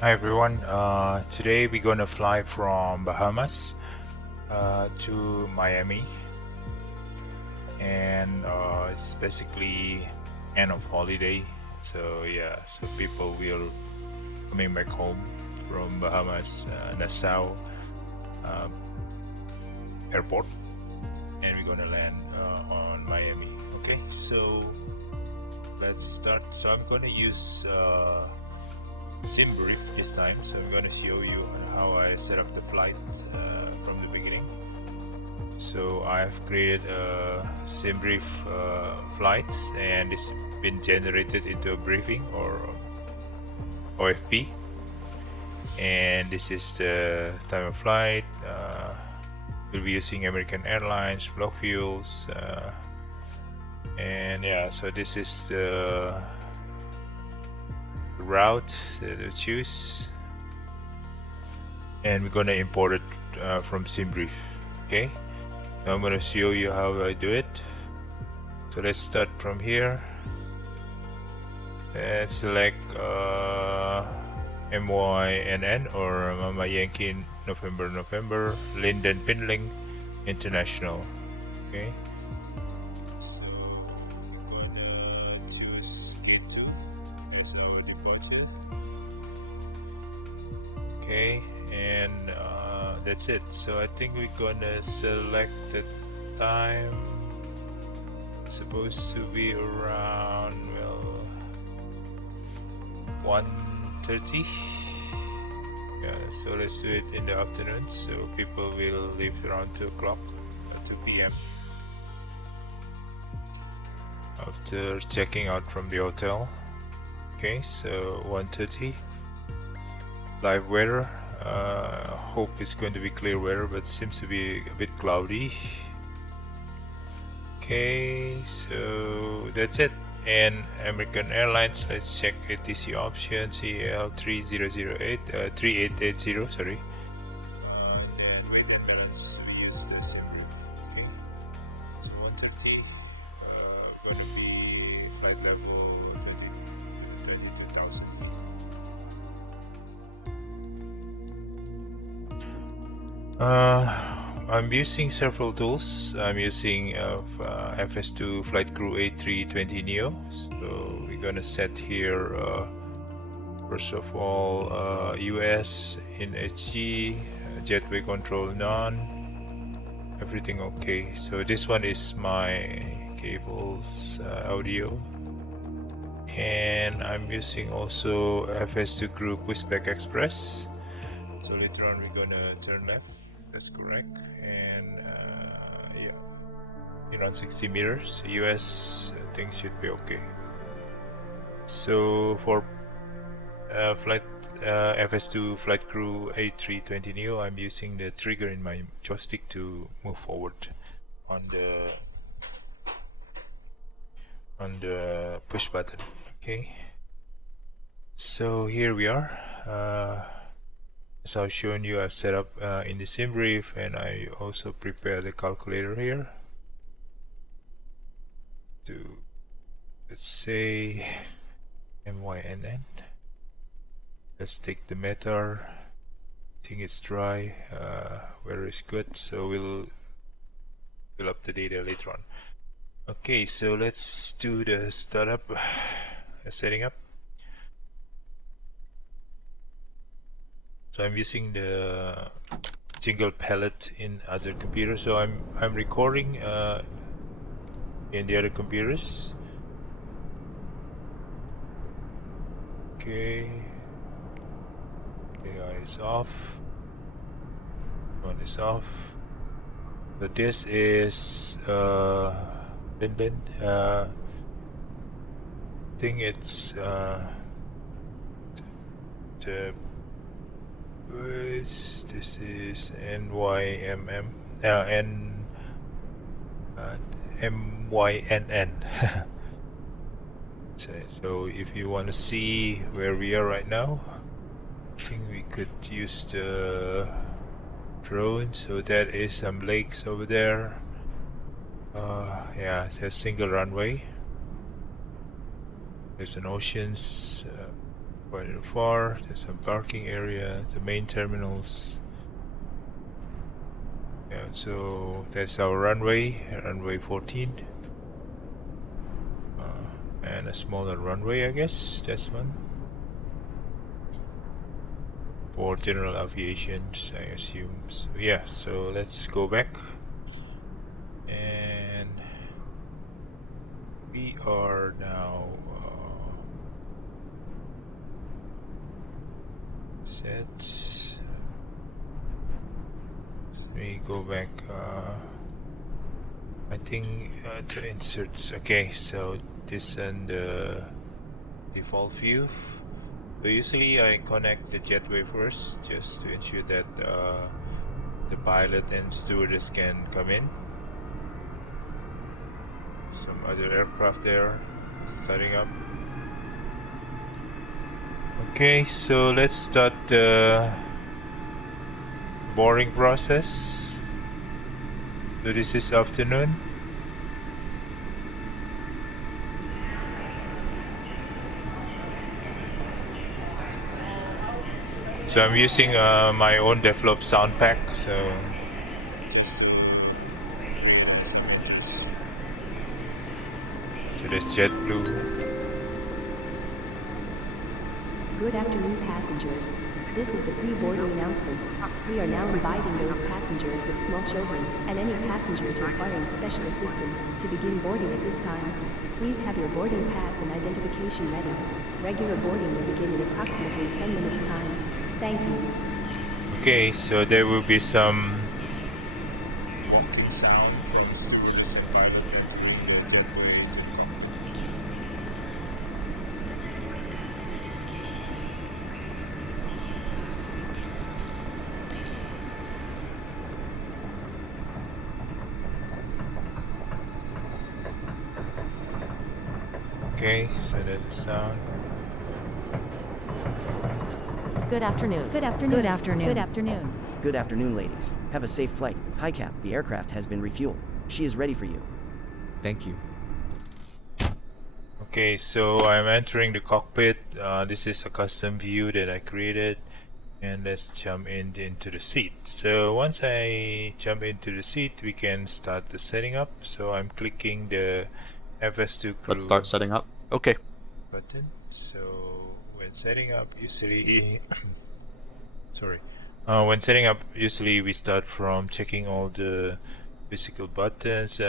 Hi everyone. Today we're gonna fly from Bahamas to Miami, and it's basically end of holiday. So yeah, so people will coming back home from Bahamas, Nassau uh, airport, and we're gonna land on Miami. Okay, so let's start. So I'm gonna use sim brief this time, so I'm going to show you how I set up the flight from the beginning. So I've created a sim brief flights, and it's been generated into a briefing or OFP, and this is the time of flight. We'll be using American Airlines, block fuels, and yeah, so this is the route to choose, and we're gonna import it from SimBrief. Okay, now I'm gonna show you how I do it. So let's start from here and select MYNN or Mama Yankee November Linden Pinling International. Okay, okay, and that's it. So I think we're gonna select the time. It's supposed to be around 1:30. Yeah, so let's do it in the afternoon, so people will leave around 2 o'clock, 2 p.m. after checking out from the hotel. Okay, so 1:30. Live weather. Hope it's going to be clear weather, but seems to be a bit cloudy. Okay, so that's it. And American Airlines, let's check ATC option CL3008 3880. Sorry. And weight and balance. We use this. Okay. So 130. Going to be flight level 32,000. I'm using several tools. I'm using FS2 Flight Crew A320 Neo. So we're gonna set here first of all US in HG, jetway control none, everything okay. So this one is my cables audio, and I'm using also FS2 Crew Pushback Express. So later on we're gonna turn left. That's correct. And yeah, around 60 meters US, things should be okay. So for flight FS2 Flight Crew A320 Neo, I'm using the trigger in my joystick to move forward on the push button. Okay, so here we are. As I've shown you, I've set up in the sim brief, and I also prepare the calculator here to, let's say, MYNN. Let's take the meter. I think it's dry. Weather is good, so we'll fill up the data later on. Okay, so let's do the startup, setting up. So I'm using the single palette in other computers. So I'm recording in the other computers. Okay, AI is off. One is off. So this is Linden. I think it's this is MYNN. So if you want to see where we are right now, I think we could use the drone. So that is some lakes over there. Yeah, there's single runway. There's an oceans. Quite far. There's some parking area, the main terminals. Yeah, so that's our runway 14. And a smaller runway, I guess. That's one. For general aviation, I assume. So, yeah, so let's go back. And we are now set. Let me go back. I think to inserts. Okay, so this and the default view. So usually I connect the jetway first, just to ensure that the pilot and stewardess can come in. Some other aircraft there starting up. Okay, so let's start the boarding process. So this is afternoon. So I'm using my own developed sound pack. So there's JetBlue. Good afternoon, passengers. This is the pre-boarding announcement. We are now inviting those passengers with small children and any passengers requiring special assistance to begin boarding at this time. Please have your boarding pass and identification ready. Regular boarding will begin in approximately 10 minutes time. Thank you. Okay, so there will be some okay, so there's a sound. Good afternoon. Good afternoon. Good afternoon. Good afternoon. Good afternoon, ladies. Have a safe flight. Hi, Cap. The aircraft has been refueled. She is ready for you. Thank you. Okay, so I'm entering the cockpit. This is a custom view that I created, and let's jump into the seat. So once I jump into the seat, we can start the setting up. So I'm clicking the FS2 crew Let's start setting up. Okay. button. So when setting up, usually sorry, when setting up, usually we start from checking all the physical buttons,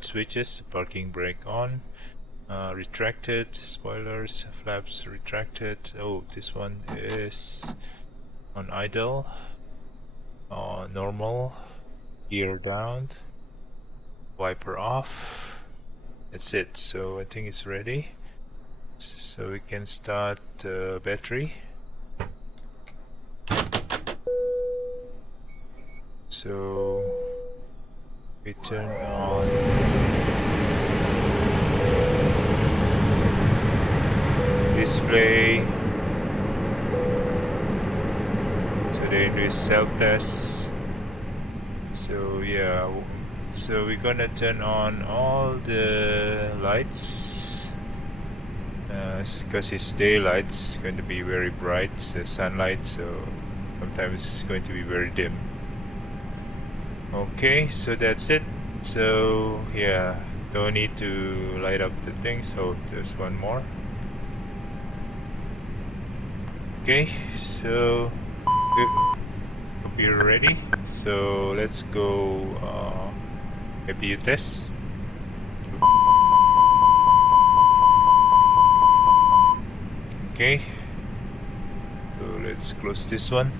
switches, parking brake on, retracted, spoilers, flaps retracted. Oh, this one is on idle, normal, gear down, wiper off. That's it. So I think it's ready. So we can start the battery. So we turn on display. So they do self-test. So yeah, so we're gonna turn on all the lights because it's daylight. It's going to be very bright, the sunlight, so sometimes it's going to be very dim. Okay, so that's it. So yeah, don't need to light up the thing. So there's one more. Okay, so computer ready. So let's go APU test. Okay, so let's close this one.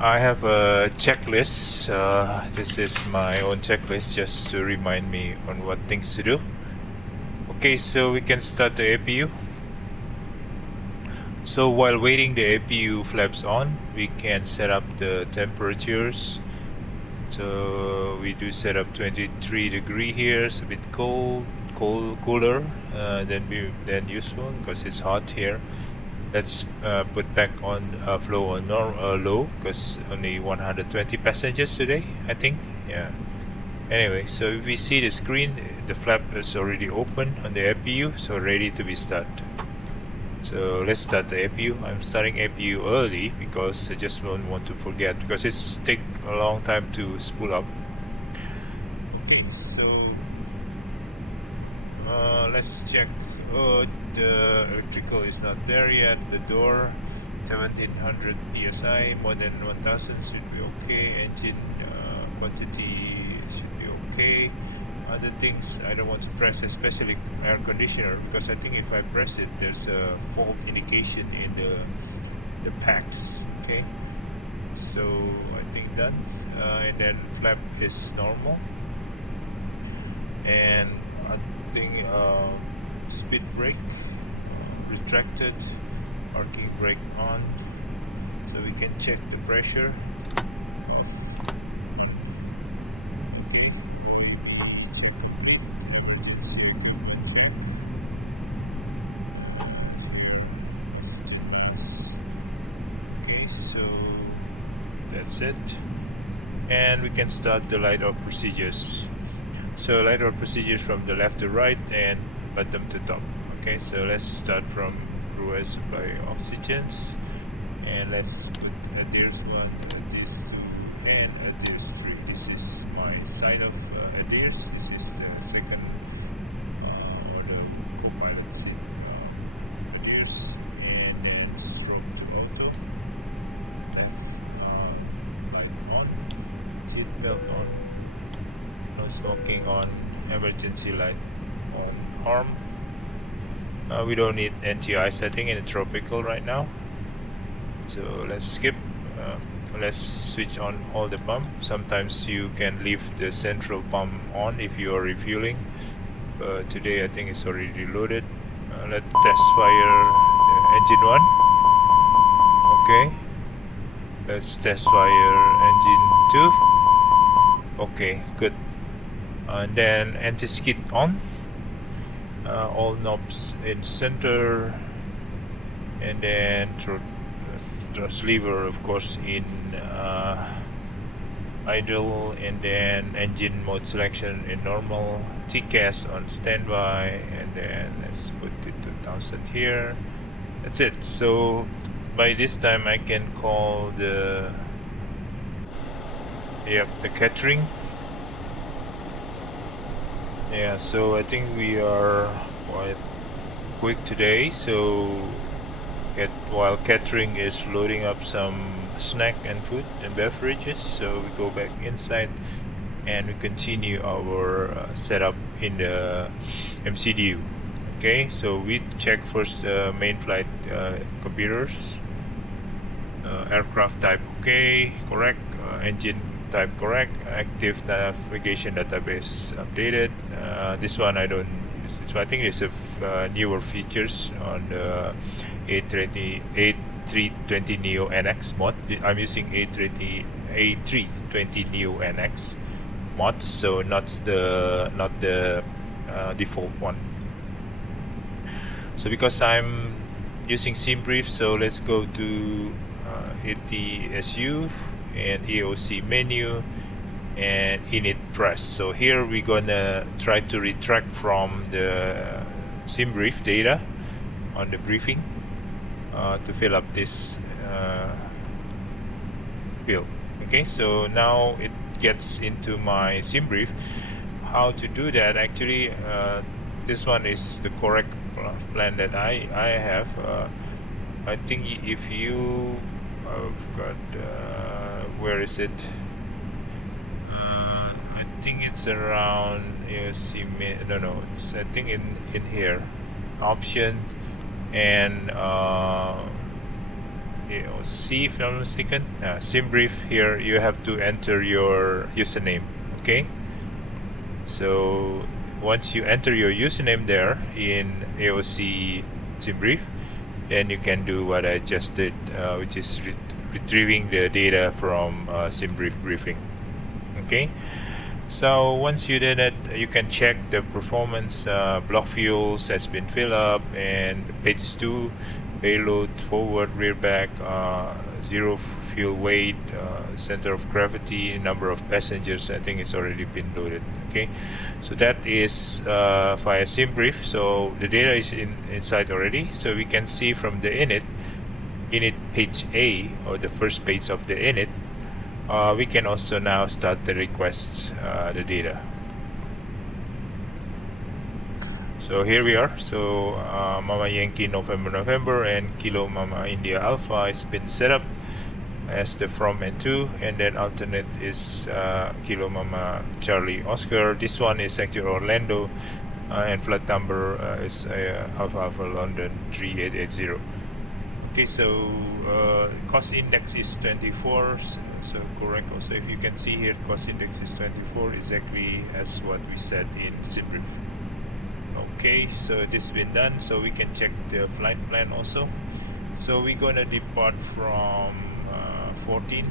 I have a checklist. This is my own checklist just to remind me on what things to do. Okay, so we can start the APU. So while waiting the APU flaps on, we can set up the temperatures. So we do set up 23 degree here. It's a bit cooler than usual because it's hot here. Let's put back on flow on low because only 120 passengers today, I think. Yeah. Anyway, so if we see the screen, the flap is already open on the APU, so ready to be started. So let's start the APU. I'm starting APU early because I just don't want to forget, because it's take a long time to spool up. Okay, so let's check. Oh, the electrical is not there yet. The door 1700 psi, more than 1000 should be okay. Engine quantity should be okay. Other things I don't want to press, especially air conditioner, because I think if I press it, there's a fault indication in the packs. Okay, so I think that, and then flap is normal, and I think speed brake retracted, parking brake on, so we can check the pressure. It, and we can start the light off procedures. So light off procedures from the left to right and bottom to top. Okay, so let's start from Drawyah supply oxygens, and let's put Adir's 1, Adir's 2, and Adir's 3. This is my side of Adir's. This is the second or the co-pilot seat. Adir's, and then from the auto. Seatbelt on, no smoking on, emergency light on arm. We don't need NTI setting in a tropical right now, so let's skip. Let's switch on all the pump. Sometimes you can leave the central pump on if you are refueling, but today I think it's already loaded. Let's test fire the engine 1. Okay, let's test fire engine 2. Okay, good. And then anti-skid on. All knobs in center, and then thrust lever, of course, in idle, and then engine mode selection in normal. TCAS on standby, and then let's put it 2000 here. That's it. So by this time I can call the the catering. Yeah, so I think we are quite quick today. So while catering is loading up some snack and food and beverages, so we go back inside and we continue our setup in the MCDU. Okay, so we check first the main flight computers. Aircraft type okay, correct. Engine type correct. Active navigation database updated. This one I don't use. So I think it's a newer features on the A320 Neo NX mod. I'm using A320 Neo NX mods, so not the default one. So because I'm using SimBrief, so let's go to ATSU and EOC menu and init press. So here we're gonna try to retract from the SimBrief data on the briefing to fill up this field. Okay, so now it gets into my SimBrief. How to do that? Actually, this one is the correct plan that I have. I think if you got where is it? I think it's around EOC. No, it's I think in here, option and EOC, if I'm not mistaken. SimBrief here. You have to enter your username. Okay. So once you enter your username there in AOC SimBrief, then you can do what I just did, which is retrieving the data from SimBrief briefing. Okay, so once you did it, you can check the performance. Block fuels has been filled up, and page 2 payload forward rear back 0 fuel weight, center of gravity, number of passengers. I think it's already been loaded. Okay, so that is via SimBrief. So the data is inside already. So we can see from the init page A, or the first page of the init. We can also now start the request the data. So here we are. So Mama Yankee November and Kilo Mama India Alpha has been set up as the from and to, and then alternate is Kilo Mama Charlie Oscar. This one is actually Orlando, and flight number is Alpha London 3880. Okay, so cost index is 24, so correct. Also, if you can see here, cost index is 24, exactly as what we said in SimBrief. Okay, so this has been done, so we can check the flight plan also. So we're gonna depart from 14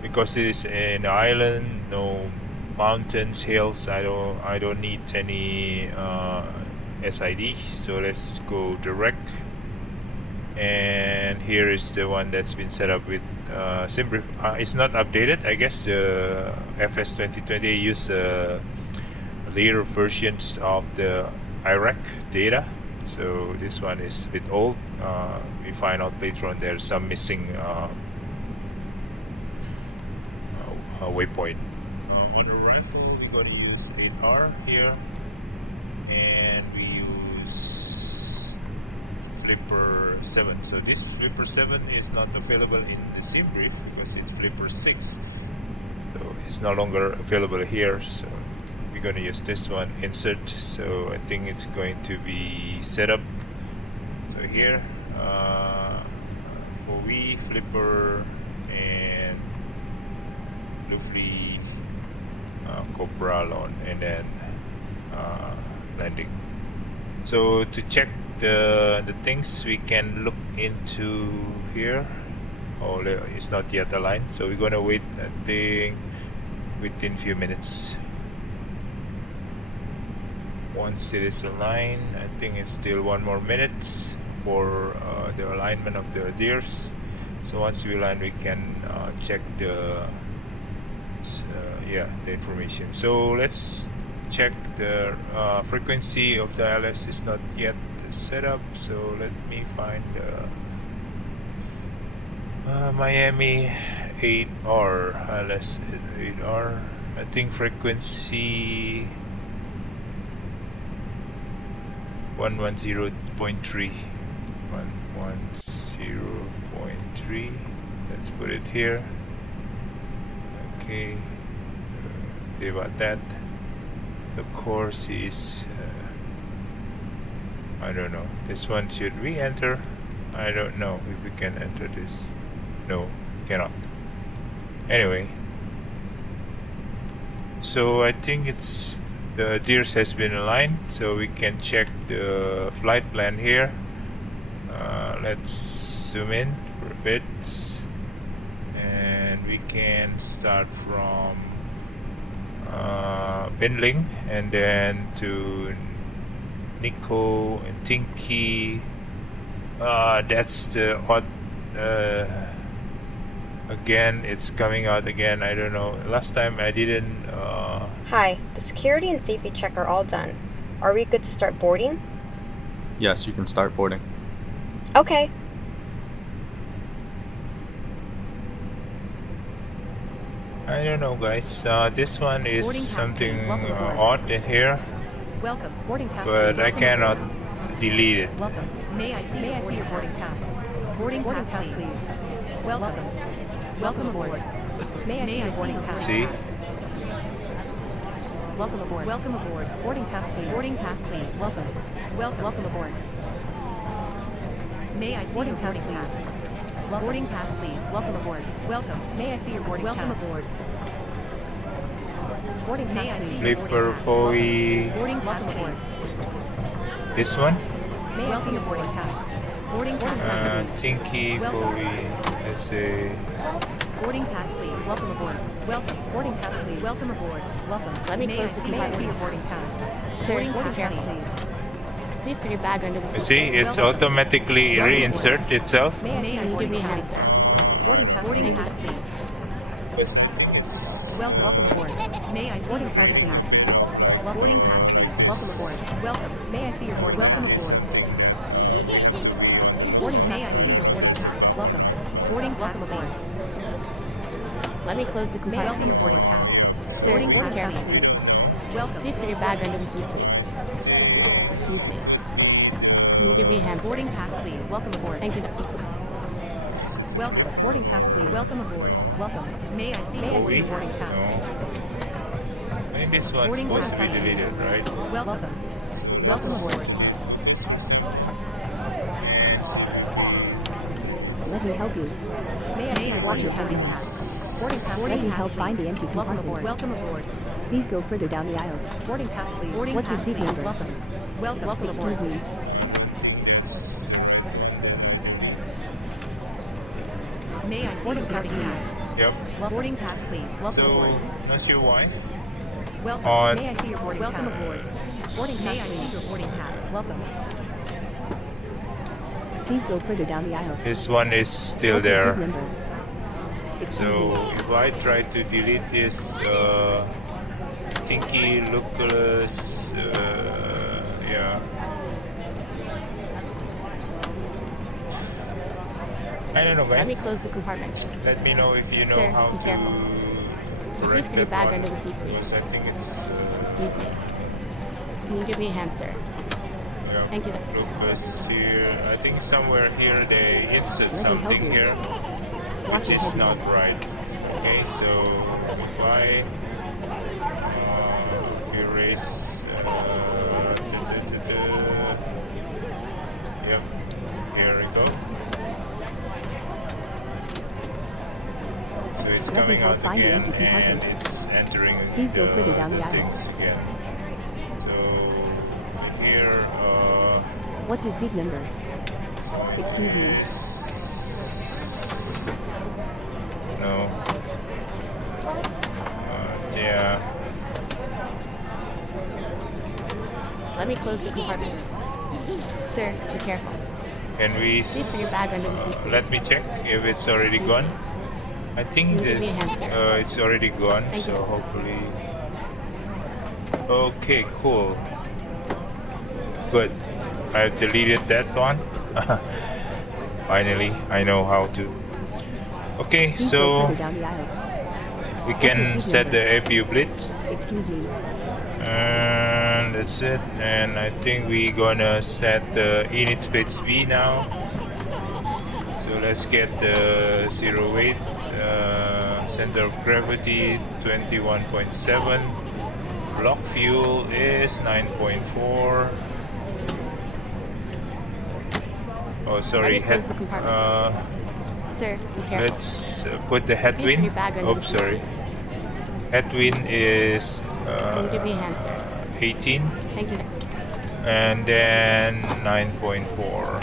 because it is an island, no mountains, hills. I don't need any SID, so let's go direct. And here is the one that's been set up with SimBrief. It's not updated, I guess. The FS2020 use later versions of the Iraq data, so this one is a bit old. We find out later on there's some missing waypoint. On the right, we're going to use 8R here, and we use Flipper 7. So this Flipper 7 is not available in the SimBrief because it's Flipper 6, so it's no longer available here. So we're going to use this one, insert. So I think it's going to be set up. So here OV, Flipper, and Luffy, Cobra on, and then landing. So to check the things, we can look into here. Oh, it's not yet aligned, so we're gonna wait, I think, within few minutes. Once it is aligned, I think it's still 1 more minute for the alignment of the gears. So once we align, we can check the the information. So let's check the frequency of the ILS is not yet set up. So let me find Miami 8R ILS 8R. I think frequency 110.3. 110.3. Let's put it here. Okay. See about that. The course is I don't know. This one, should we enter? I don't know if we can enter this. No, cannot. Anyway, so I think it's the gears has been aligned, so we can check the flight plan here. Let's zoom in for a bit, and we can start from Binling and then to Nico and Tinky. That's the odd. Again, it's coming out again. I don't know. Last time I didn't. Hi, the security and safety check are all done. Are we good to start boarding? Yes, you can start boarding. Okay. I don't know, guys. This one is Boarding pass, something please. Welcome aboard. odd in here, Welcome. Boarding pass. but please. I cannot delete it. Welcome. May I see your boarding pass? Boarding pass, please. Welcome. Welcome aboard. May I see your boarding pass? See? Welcome aboard. Welcome aboard. Boarding pass, please. Boarding pass, please. Welcome. Welcome aboard. May I see your boarding pass, please? Boarding pass, please. Welcome aboard. Welcome. May I see your boarding pass? Welcome aboard. Boarding pass, please. Flipper Bowie. Boarding pass, please. This one? May I see your boarding pass? Boarding pass, please. Tinky Bowie. Let's say. Boarding pass, please. Welcome aboard. Welcome. Boarding pass, please. Welcome aboard. Welcome. Let me close the May I see your boarding pass? Boarding pass, please. Please put your bag under the You seat. see, it's automatically reinsert itself. May I see your boarding pass? Boarding pass, please. Welcome aboard. May I see your boarding pass? Boarding pass, please. Welcome aboard. Welcome. May I see your boarding pass? Welcome aboard. Boarding pass, may I see your boarding pass? Welcome. Boarding pass, please. Let me close the May I compartment. see your boarding pass? Sir, Boarding pass, careful. please. Welcome. Please put your bag under the seat, please. Excuse me. Can you give me a hand, sir? Boarding pass, please. Welcome aboard. Thank you. Welcome. Boarding pass, please. Welcome aboard. Welcome. May I see your boarding pass? No. I think this one's Boarding supposed to be pass, deleted, right? Welcome. Welcome aboard. Let me help you. May I see your boarding pass? Boarding pass, Let me please. help find the empty Welcome compartment. aboard. Welcome aboard. Please go further down the aisle. Boarding pass, please. What's your seat number? Welcome. Welcome Excuse aboard. me. May I see your boarding pass? Yep. Boarding pass, please. Welcome So, aboard. not sure why. Welcome. On- May I see your boarding Welcome pass? aboard. Boarding pass, please. Your boarding pass. Welcome. Please go further down the aisle. This one is still What's your seat there. number? Excuse So me. if I try to delete this stinky localus, yeah. I don't know, Let me guys. close the compartment. Let me know if you know Sir, how be to careful. correct put your that bag one. under the seat, please. Because I think it's Excuse me. Can you give me a hand, sir? yeah, Thank you. locus here. I think somewhere here they insert Let me something help you. here, Watch which your is head. not right. Okay, so if I erase, yep, here we go. So it's Let me coming help out find the again empty and compartment. it's entering Please go further down the aisle. things again. So here, What's your seat number? Excuse me. no. Yeah. Let me close the compartment. Sir, be careful. Can we Please put your bag under the seat, please. let me check if it's already gone? I think Can you give this me a hand, sir? it's already gone, Thank so you. hopefully. Okay, cool. Good. I deleted that one. Finally, I know how to. Okay, Please go so further down the aisle. we What's your can seat set number? the APU blit. Excuse me. And that's it. And I think we gonna set the init bits V now. So let's get the 0 weight, center of gravity 21.7. Block fuel is 9.4. Oh, sorry. Let me close the compartment. Sir, be careful. Let's put the Please put headwind. your bag under the Oops, seat, sorry. please. Headwind is Can you give me a hand, sir? 18. Thank you. And then 9.4.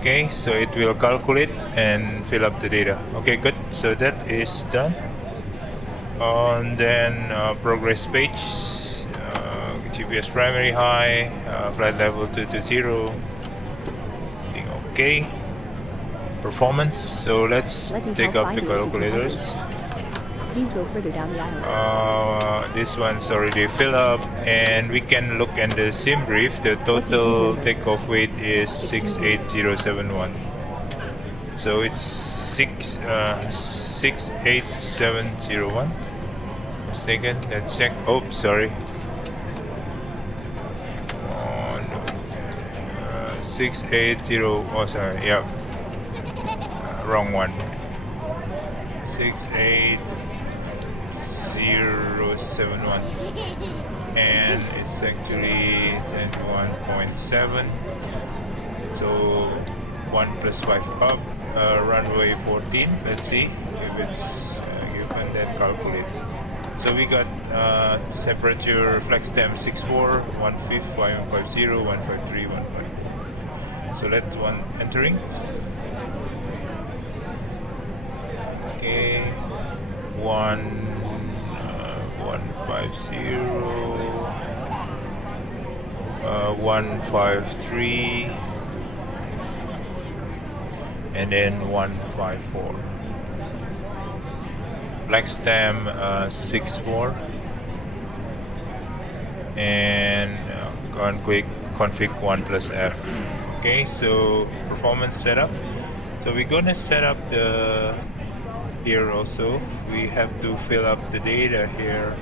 Okay, so it will calculate and fill up the data. Okay, good. So that is done. And then progress page, GPS primary high, flight level 220. Okay. Performance. So let's Let me take help up the find the empty calculators. Please go further down the aisle. This one's already filled up, and we can look at the sim brief. The What's your total seat number? takeoff weight is Excuse me. 68071. So it's 68701. Mistaken. Let's check. Oh, sorry. Oh no. 680. Oh, sorry. Yeah. Wrong one. 68071, and it's actually 21.7. So 1 plus 5 up. Runway 14. Let's see if it's given that calculate. So we got temperature flex temp 64, 150, 150, 153, 150. So let's one entering. Okay, 150. 153, and then 154. Black stem 64, and config 1 plus F. Okay, so performance setup. So we're gonna set up the here also. We have to fill up the data here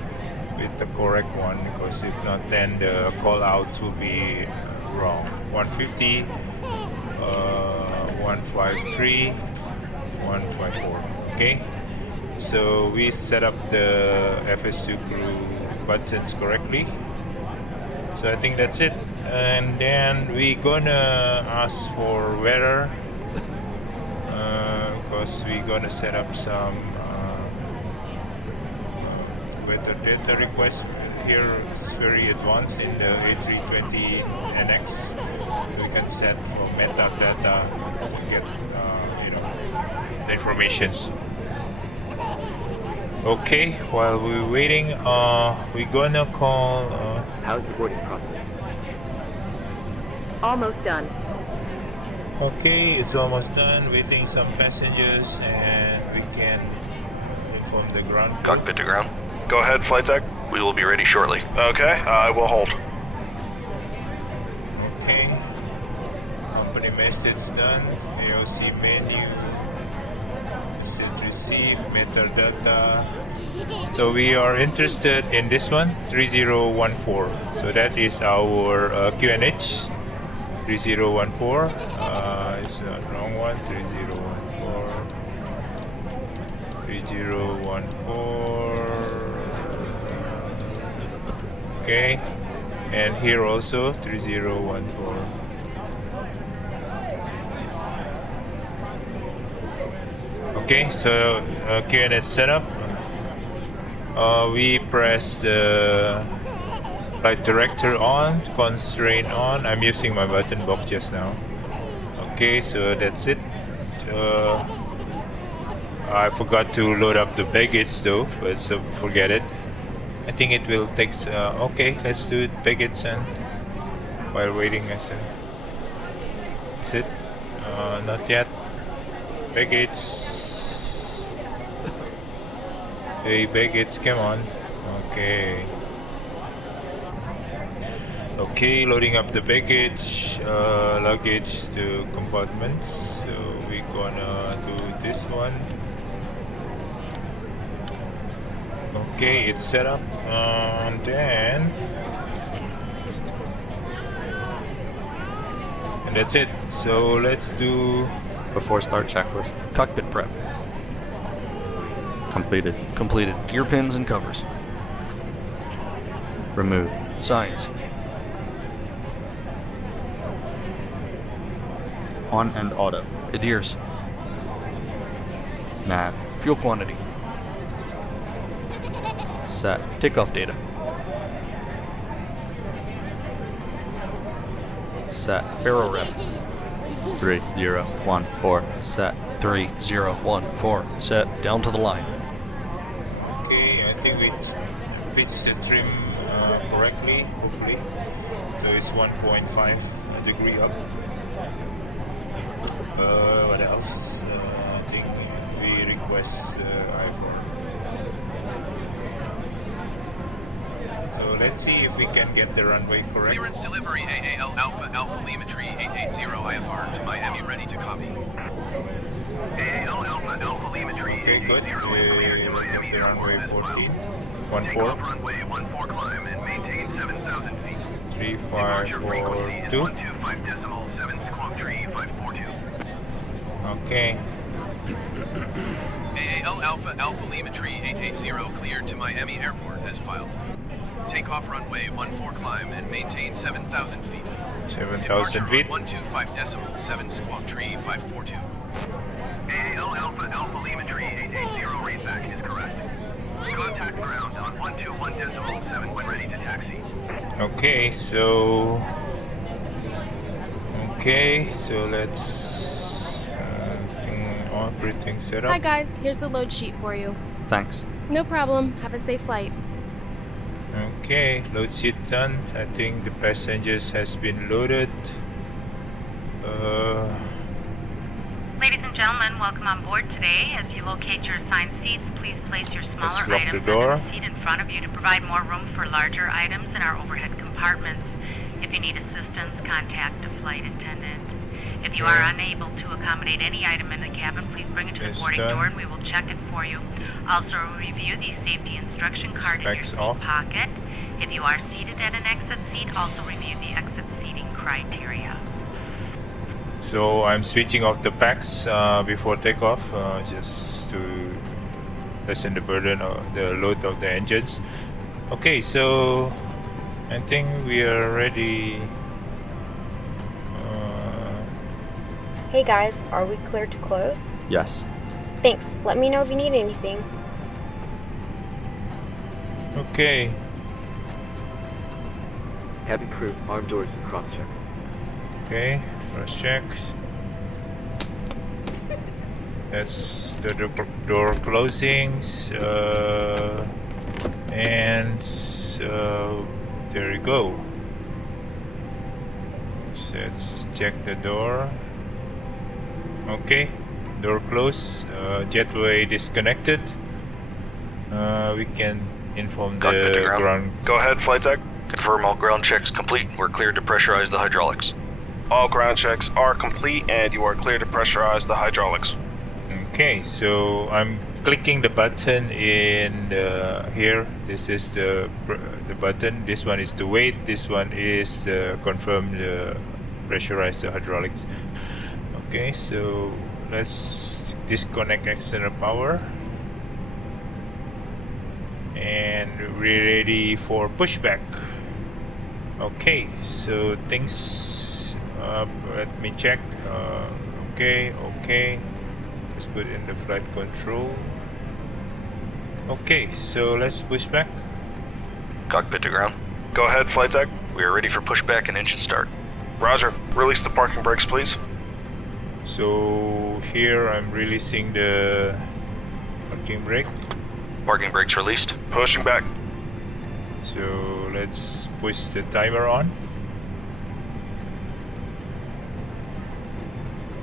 with the correct one, because if not, then the call outs will be wrong. 150, 153, 154. Okay, so we set up the FS2 crew buttons correctly. So I think that's it, and then we gonna ask for weather, because we gonna set up some weather data request. Here it's very advanced in the A320 NX. We can set metadata to get the informations. Okay, while we're waiting, we're gonna call. How's the boarding process? Almost done. Okay, it's almost done. Waiting some passengers, and we can inform the ground. Cockpit to ground. Go ahead, flight deck. We will be ready shortly. Okay, I will hold. Okay. Company message done. AOC menu. Set receive metadata. So we are interested in this one, 3014. So that is our QNH 3014. It's the wrong one. 3014. 3014. Okay, and here also 3014. Okay, so QNH setup. We press the flight director on, constraint on. I'm using my button box just now. Okay, so that's it. I forgot to load up the baggage though, but so forget it. I think it will take. Okay, let's do it. Baggage and while waiting. That's it. Not yet. Baggage. Hey, baggage, come on. Okay. Okay, loading up the baggage, luggage to compartments. So we're gonna do this one. Okay, it's set up, and then that's it. So let's do Before start checklist. Cockpit prep. Completed. Completed. Gear pins and covers. Remove. Signs. On and auto. Adheres. Nav. Fuel quantity. Set. Takeoff data. Set. Aero rep. 3014. Set. 3014. Set. Down to the line. okay. I think we pitched the trim correctly, hopefully. So it's 1.5 degree up. What else? I think we request I4. So let's see if we can get the runway correct. Clearance delivery AAL Alpha Alpha Lima Tree 880 IFR to Miami, ready to copy. AAL Alpha Alpha Lima Tree Okay, good. 880 is cleared to Miami The runway Airport as 14. well. Take off 14. runway 14 climb and maintain 7,000 feet. 3542. 125.7 Squawk Tree 542. Okay. AAL Alpha Alpha Lima Tree 880 cleared to Miami Airport as filed. Take off runway 14 climb and maintain 7,000 feet. 7,000 feet. 125.7 Squawk Tree 542. AAL Alpha Alpha Lima Tree 880 read back is correct. Contact ground on 121.7 when ready to taxi. Okay, so let's everything set up. Hi guys, here's the load sheet for you. Thanks. No problem. Have a safe flight. Okay, load seat done. I think the passengers has been loaded. Ladies and gentlemen, welcome on board today. As you locate your assigned seats, please place your smaller Let's lock items the door. under the seat in front of you to provide more room for larger items in our overhead compartments. If you need assistance, contact a flight attendant. If you are unable to accommodate any item in the cabin, please bring it to the boarding door and we will check it for you. Also review the safety instruction card in your seat pocket. If you are seated at an exit seat, also review the exit seating criteria. So I'm switching off the packs before takeoff, just to lessen the burden of the load of the engines. Okay, so I think we are ready. Hey guys, are we clear to close? Yes. Thanks. Let me know if you need anything. Okay. Cabin crew, arm doors and cross check. Okay, cross checks. That's the door closings, and there you go. So let's check the door. Okay, door closed. Jetway disconnected. We can inform Cockpit to the ground. Go ahead, flight tech. Confirm all ground checks complete. We're cleared to pressurize the hydraulics. All ground checks are complete and you are clear to pressurize the hydraulics. Okay, so I'm clicking the button in here. This is the button. This one is the weight. This one is confirm the pressurize the hydraulics. Okay, so let's disconnect external power. And we're ready for pushback. Okay, so things, let me check. Okay. Let's put in the flight control. Okay, so let's push back. Cockpit to ground. Go ahead, flight tech. We are ready for pushback and engine start. Roger. Release the parking brakes, please. So here I'm releasing the parking brake. Parking brakes released. Pushing back. So let's push the timer on.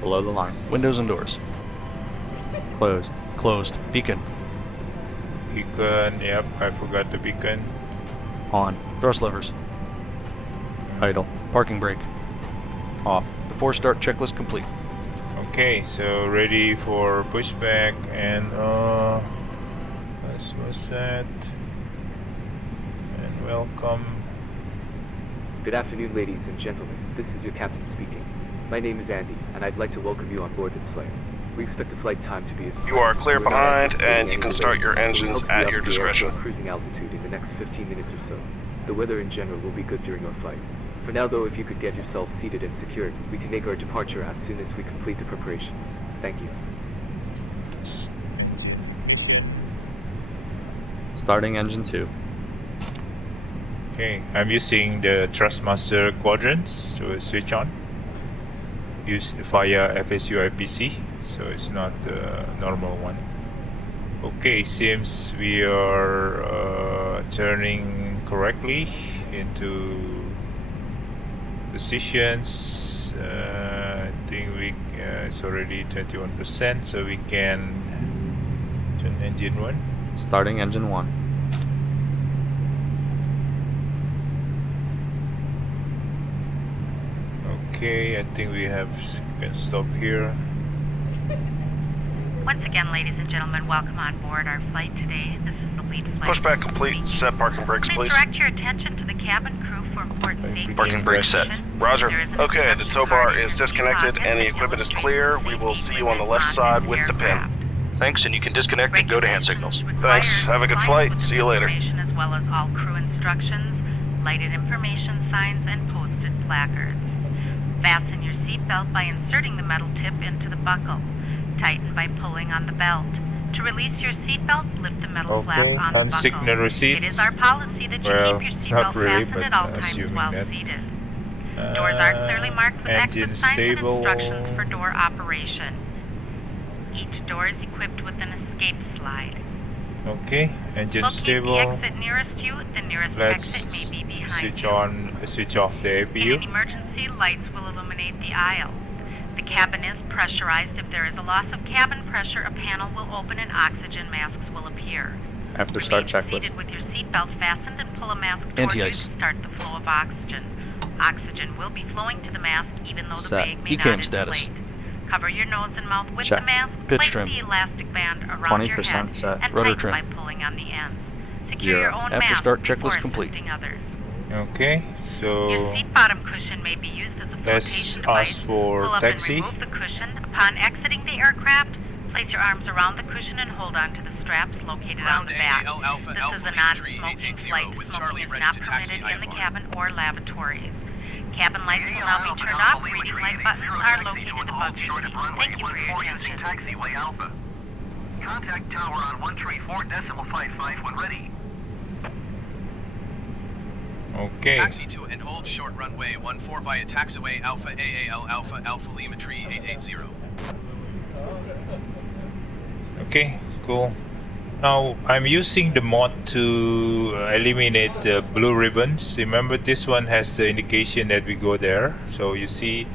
Below the line. Windows and doors. Closed. Closed. Beacon. Beacon, yep, I forgot the beacon. On. Thrust levers. Idle. Parking brake. Off. Before start checklist complete. Okay, so ready for pushback and what's that? And welcome. Good afternoon, ladies and gentlemen. This is your captain speaking. My name is Andy, and I'd like to welcome you on board this flight. We expect the flight time to be as... You are clear behind, and you can start your engines at your discretion. Cruising altitude in the next 15 minutes or so. The weather in general will be good during our flight. For now, though, if you could get yourself seated and secured, we can make our departure as soon as we complete the preparation. Thank you. Starting engine 2. Okay, I'm using the Thrustmaster quadrants to switch on. Use via FSU IPC, so it's not the normal one. Okay, seems we are turning correctly into positions. I think it's already 21%, so we can turn engine 1. Starting engine 1. Okay, I think we can stop here. Once again, ladies and gentlemen, welcome on board our flight today. This is the lead flight. Pushback complete. Set parking brakes, please. Direct your attention to the cabin crew for important safety. Parking brake set. Roger. Okay, the tow bar is disconnected and the equipment is clear. We will see you on the left side with the pin. Thanks, and you can disconnect and go to hand signals. Thanks. Have a good flight. See you later. As well as all crew instructions, lighted information signs, and posted placards. Fasten your seatbelt by inserting the metal tip into the buckle. Tighten by pulling on the belt. To release your seatbelt, lift the metal flap on the buckle. Signal receipts. It is our policy that you keep your seatbelt fastened at all times while seated. Doors are clearly marked with exit signs and instructions for door operation. Each door is equipped with an escape slide. Okay, engine Locate stable. the exit nearest you. The nearest Let's exit may be behind switch off the In APU. an emergency, lights will illuminate the aisle. The cabin is pressurized. If there is a loss of cabin pressure, a panel will open and oxygen masks will appear. After start Remain checklist. seated with your seatbelts fastened and pull a mask toward Anti-ice. you to start the flow of oxygen. Oxygen will be flowing to the mask even though the Set. bag may ECAM not status. inflate. Cover your nose and mouth with Check. the mask. Pitch Place trim. the elastic band around your 20% head set. and Rudder tighten by trim. pulling on the ends. Secure Zero. your own After mask start before checklist complete. assisting others. Okay, Your so seat bottom cushion may be used as a let's flotation device. ask for Pull up taxi. and remove the cushion. Upon exiting the aircraft, place your arms around the cushion and hold on to the straps located on the back. This is a non-smoking flight. Smoking is not permitted in the cabin or lavatories. Cabin lights will now be turned off. Reading light buttons are located above your seat. Thank you for your attention. Taxiway Alpha. Contact tower on 134.55 when ready. Okay. Taxi to and hold short runway 14 via taxiway Alpha AAL Alpha Alpha Lima Tree 880. Okay, cool. Now I'm using the mod to eliminate the blue ribbons. Remember, this one has the indication that we go there. So you see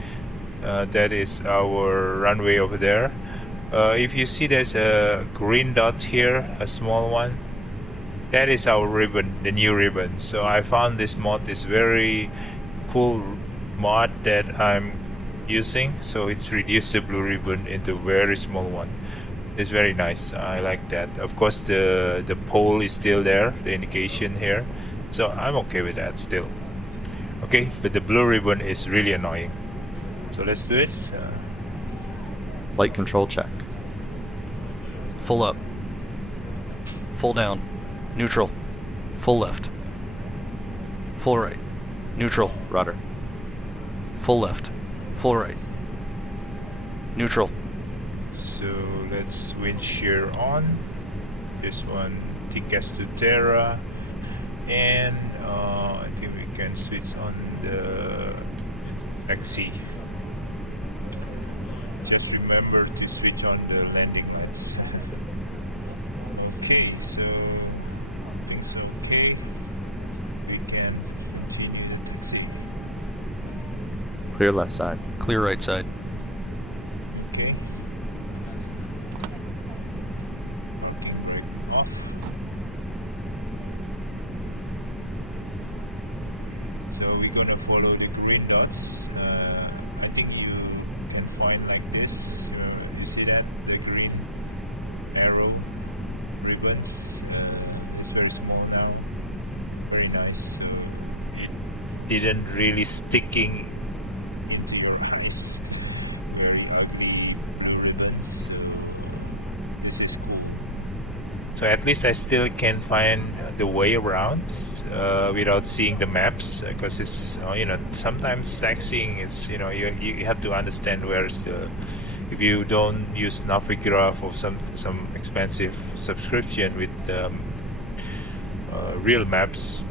that is our runway over there. If you see there's a green dot here, a small one, that is our ribbon, the new ribbon. So I found this mod is very cool mod that I'm using. So it's reduced the blue ribbon into very small one. It's very nice. I like that. Of course, the pole is still there, the indication here. So I'm okay with that still. Okay, but the blue ribbon is really annoying. So let's do it. Flight control check. Full up. Full down. Neutral. Full left. Full right. Neutral. Rudder. Full left. Full right. Neutral. So let's wind shear on. This one, TCAS to Terra. And I think we can switch on the taxi. Just remember to switch on the landing lights. Okay, so it's okay. We can continue. Clear left side. Clear right side. Okay. Off. So we're gonna follow the green dots. I think you can point like this. You see that? The green arrow ribbon. It's very small now. Very nice. So it didn't really sticking into your eye. Very ugly ribbons. This is cool. So at least I still can find the way around without seeing the maps, because it's you know, sometimes taxiing, it's, you know, you have to understand where's the, if you don't use Navigraph or some expensive subscription with real maps,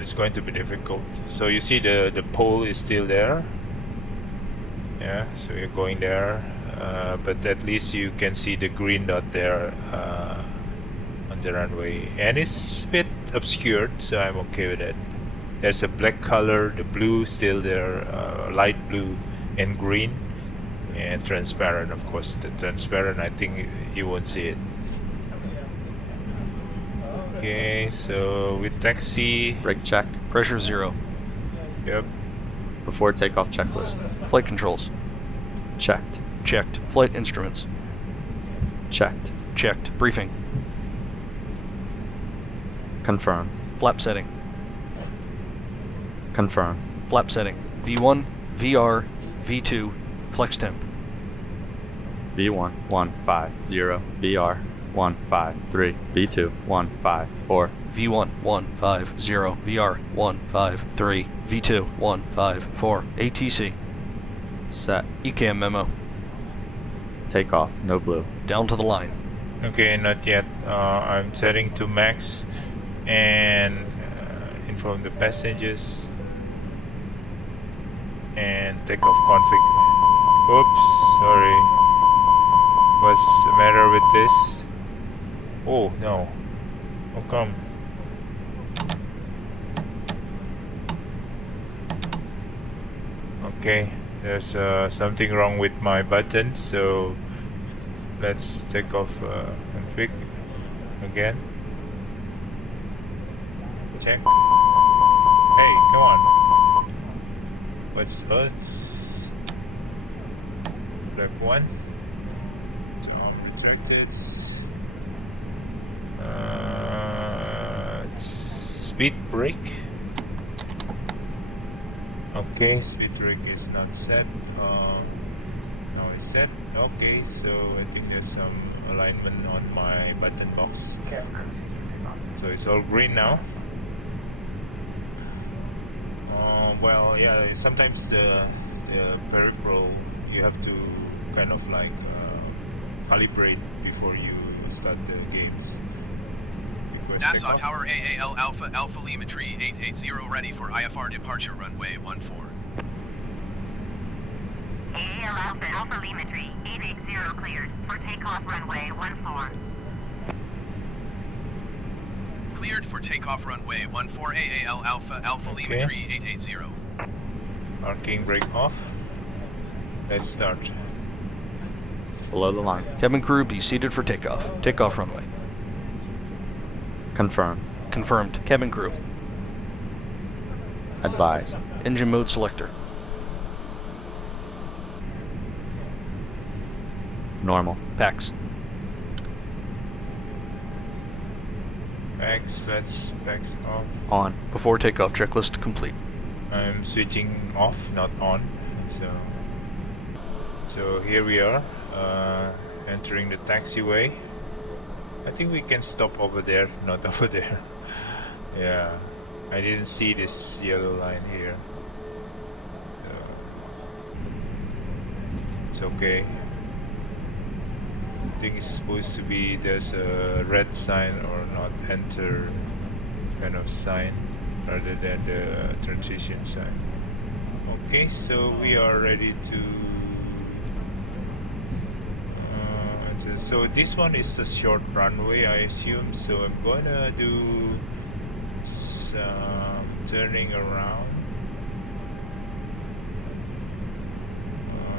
it's going to be difficult. So you see the pole is still there. Yeah, so you're going there, but at least you can see the green dot there on the runway, and it's a bit obscured, so I'm okay with it. There's a black color, the blue still there, light blue and green, and transparent. Of course, the transparent, I think you won't see it. Okay, so with taxi, Brake check. Pressure 0. yep. Before takeoff checklist. Flight controls. Checked. Checked. Flight instruments. Checked. Checked. Briefing. Confirmed. Flap setting. Confirmed. Flap setting. V1, VR, V2, flex temp. V1 150 VR 153 V2 154 V1 150 VR 153 V2 154 ATC. Set. ECAM memo. Takeoff. No blue. Down to the line. Okay, not yet. I'm setting to max and inform the passengers and takeoff config. Oops, sorry. What's the matter with this? Oh no. How come? Okay, there's something wrong with my button, so let's take off and pick again. Check. Hey, come on. What's us? Black one. So retracted. Speed brake. Okay, speed brake is not set. Now it's set. Okay, so I think there's some alignment on my button box. So it's all green now. Well, yeah, sometimes the peripheral you have to kind of like calibrate before you start the games. Nassau Tower AAL Alpha Alpha Lima Tree 880 ready for IFR departure runway 14. AAL Alpha Alpha Lima Tree 880 cleared for takeoff runway 14. Cleared for takeoff runway 14 AAL Alpha Alpha Lima Tree 880. Parking brake off. Let's start. Below the line. Cabin crew, be seated for takeoff. Takeoff runway. Confirmed. Confirmed. Cabin crew. Advised. Engine mode selector. Normal. Pax. Let's pax off. On. Before takeoff checklist complete. I'm switching off, not on. So here we are, entering the taxiway. I think we can stop over there, not over there. Yeah, I didn't see this yellow line here. It's okay. I think it's supposed to be there's a red sign or not enter kind of sign rather than the transition sign. Okay, so we are ready to so this one is a short runway, I assume, so I'm gonna do some turning around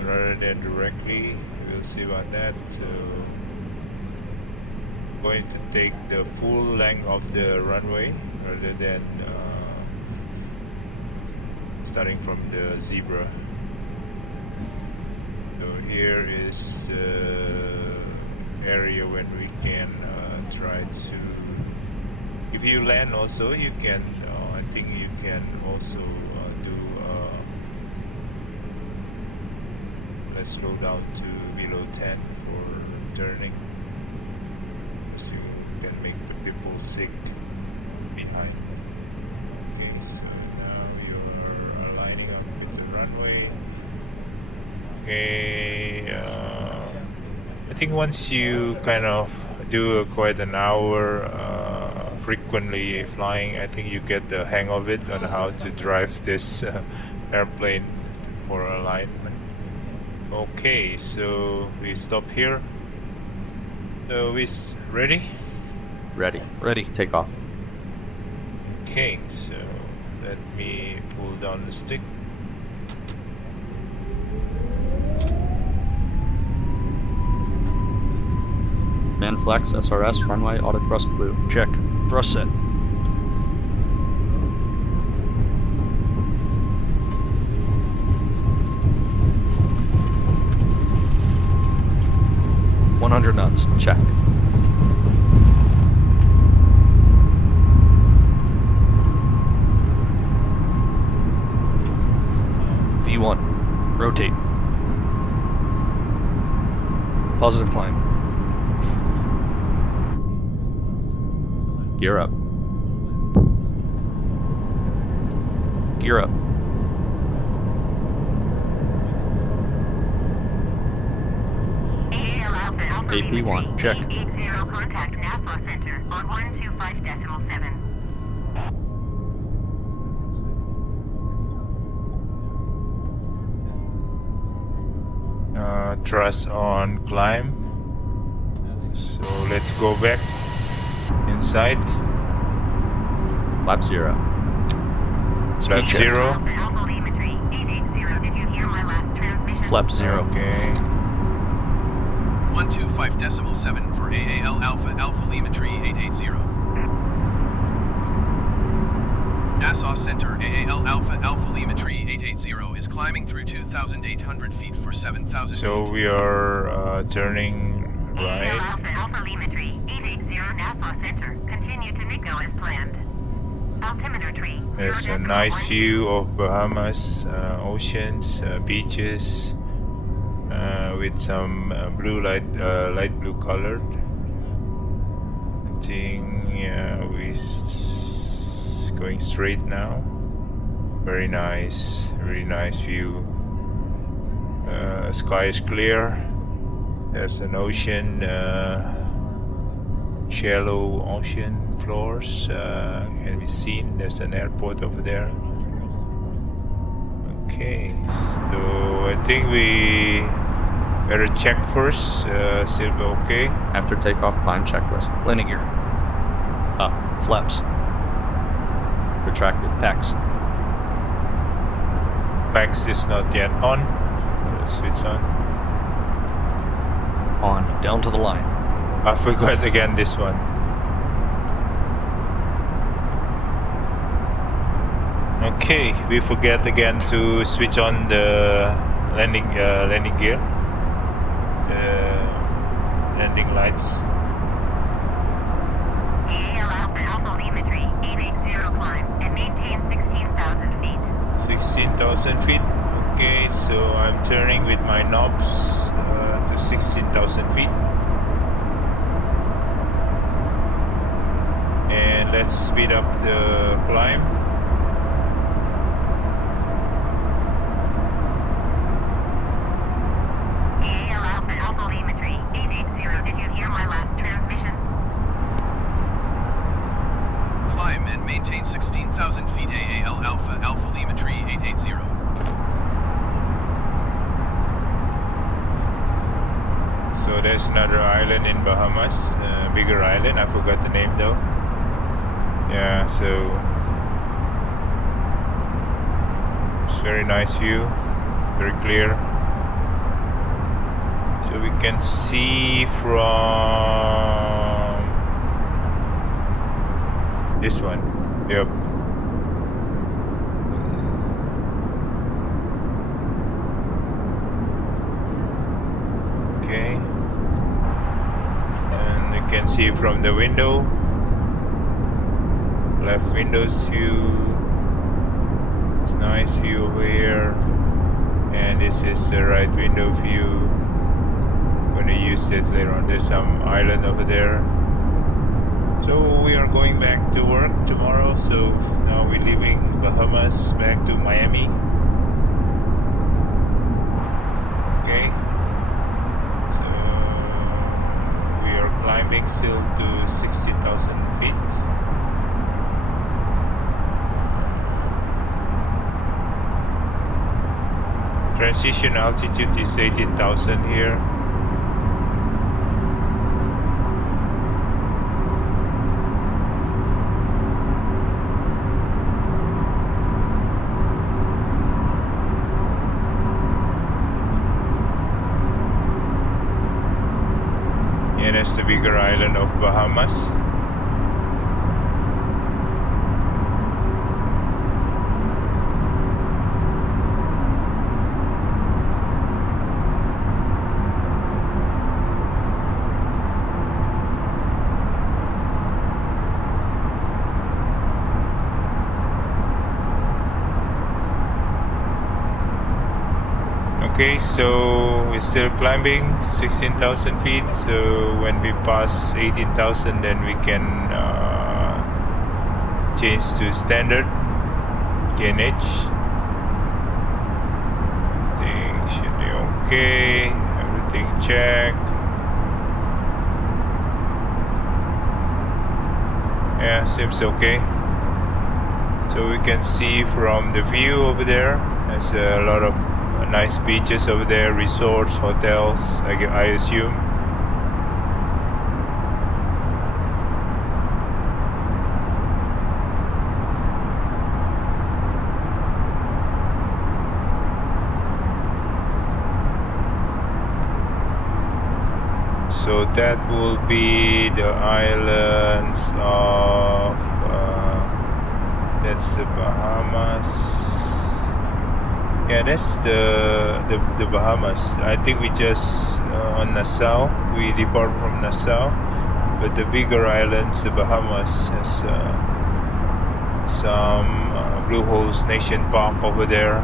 rather than directly. We'll see about that. So I'm going to take the full length of the runway rather than starting from the zebra. So here is area when we can try to, if you land also you can I think you can also do let's slow down to below 10 for turning, so you can make the people sick behind. Okay, so now you are aligning up with the runway. Okay, I think once you kind of do quite an hour frequently flying, I think you get the hang of it on how to drive this airplane for alignment. Okay, so we stop here. So we ready? Ready. Ready. Take off. Okay, so let me pull down the stick. Man flex, SRS, runway, auto thrust blue. Check. Thrust set. $100 knots. Check. V1. Rotate. Positive climb. Gear up. Gear up. AP1. Check. 880 contact Nassau Center on 125.7. Thrust on climb. So let's go back. Inside. Flap 0. Flap check. 0. Flap 0. Okay. 125.7 for AAL Alpha Telemetry 880. Nassau Center AAL Alpha Telemetry 880 is climbing through 2,800 feet for 7,000 So feet. we are turning right. Alpha Telemetry 880 Nassau Center. Continue to Nico as planned. Altimeter tree. There's a nice view of Bahamas, oceans, beaches, with some blue light blue colored. I think we're going straight now. Very nice, really nice view. Sky is clear. There's an ocean, shallow ocean floors can be seen. There's an airport over there. Okay, so I think we better check first. Still okay. After takeoff, climb checklist. Landing gear. Flaps. Retracted. Packs. Max is not yet on. Let's switch on. On. Down to the line. I forgot again this one. Okay, we forget again to switch on the landing gear, landing lights. AAL Alpha Telemetry 880 climb and maintain 16,000 feet. 16,000 feet. Okay, so I'm turning with my knobs to 16,000 feet. And let's speed up the climb. AAL Alpha Telemetry 880. Did you hear my last transmission? Climb and maintain 16,000 feet AAL Alpha Telemetry 880. So there's another island in Bahamas, bigger island. I forgot the name though. Yeah, so it's very nice view, very clear. So we can see from this one. Yep. Okay. And you can see from the window, left window's view. It's nice view over here, and this is the right window view. I'm gonna use this later on. There's some island over there. So we are going back to work tomorrow. So now we're leaving Bahamas back to Miami. Okay. So we are climbing still to 16,000 feet. Transition altitude is 18,000 here. Yeah, that's the bigger island of Bahamas. Okay, so we're still climbing 16,000 feet. So when we pass 18,000, then we can change to standard KNH. Everything should be okay. Everything check. Yeah, seems okay. So we can see from the view over there. There's a lot of nice beaches over there, resorts, hotels, I assume. So that will be the islands of that's the Bahamas. Yeah, that's the Bahamas. I think we just on Nassau. We depart from Nassau, but the bigger islands, the Bahamas, has some Blue Holes Nation Park over there.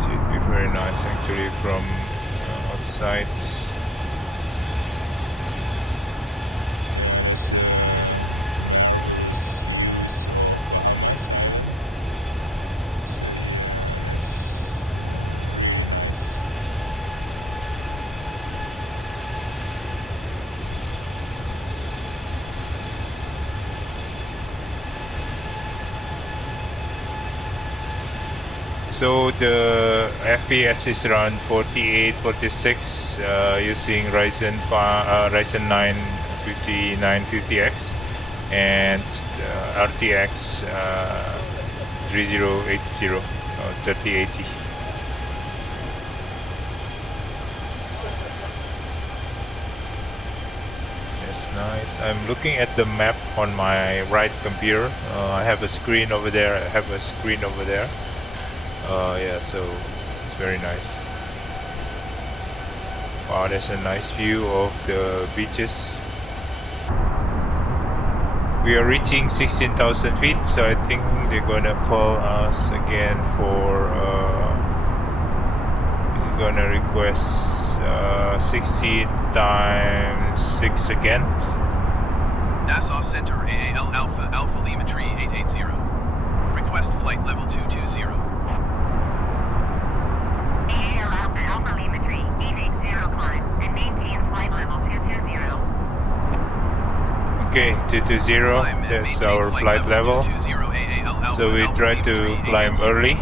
So it'd be very nice actually from outside. So the FPS is around 48, 46 using Ryzen 9 5950X and RTX 3080 3080. That's nice. I'm looking at the map on my right computer. I have a screen over there. Yeah, so it's very nice. Wow, there's a nice view of the beaches. We are reaching 16,000 feet, so I think they're gonna call us again for we're gonna request 16 times 6 again. Nassau Center, AAL Alpha, Alpha Lima Tree 880. Request flight level 220. AAL Alpha, Alpha Lima Tree 880 climb and maintain flight level 220. Okay, 220, that's our flight level. So we try to climb early.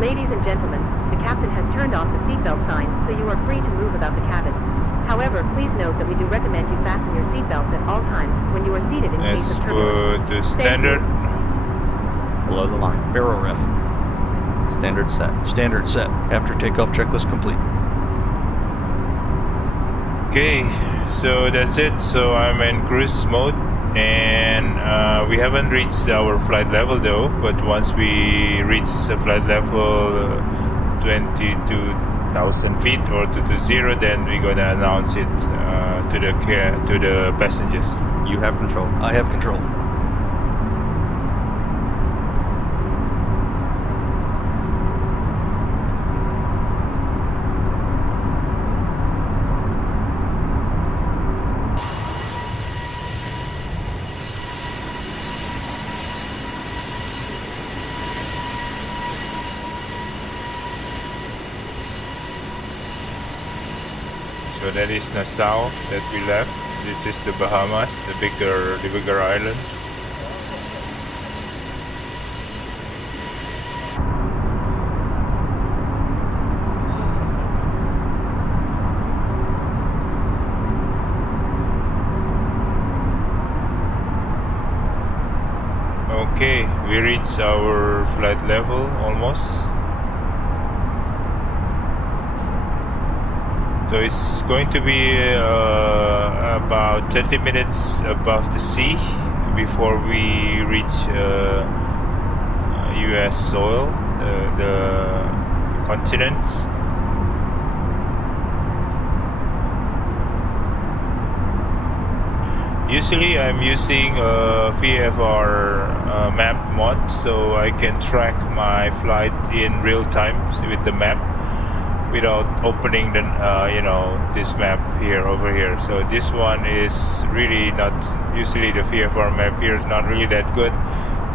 Ladies and gentlemen, the captain has turned off the seatbelt sign, so you are free to move about the cabin. However, please note that we do recommend you fasten your seatbelts at all times when you are seated in case of turbulence. The standard. Below the line. Barrel ref. Standard set. Standard set. After takeoff checklist complete. Okay, so that's it. So I'm in cruise mode, and we haven't reached our flight level though, but once we reach the flight level 22,000 feet or 220, then we're gonna announce it to the passengers. You have control. I have control. So that is Nassau that we left. This is the Bahamas, the bigger island. Okay, we reached our flight level almost. So it's going to be about 30 minutes above the sea before we reach US soil, the continent. Usually I'm using VFR map mod, so I can track my flight in real time with the map. without opening the you know, this map here over here. So this one is really not, usually the VFR map here is not really that good,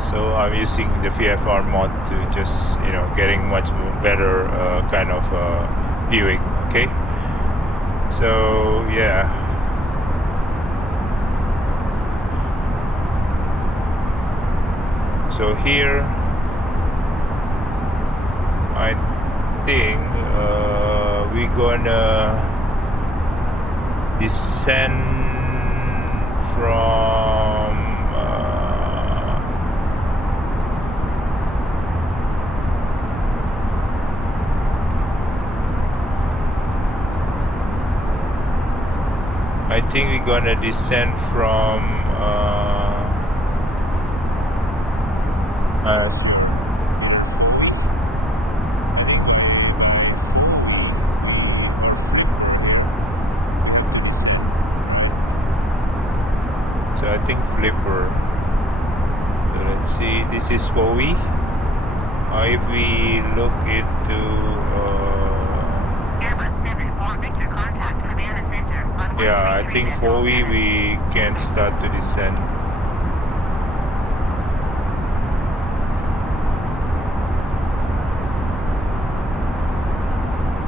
so I'm using the VFR mod to just, you know, getting much more better kind of viewing. Okay, so yeah. So here I think we gonna descend from I think we're gonna descend from so I think flipper. So let's see, this is FOE. If we look into yeah, I think FOE we can start to descend.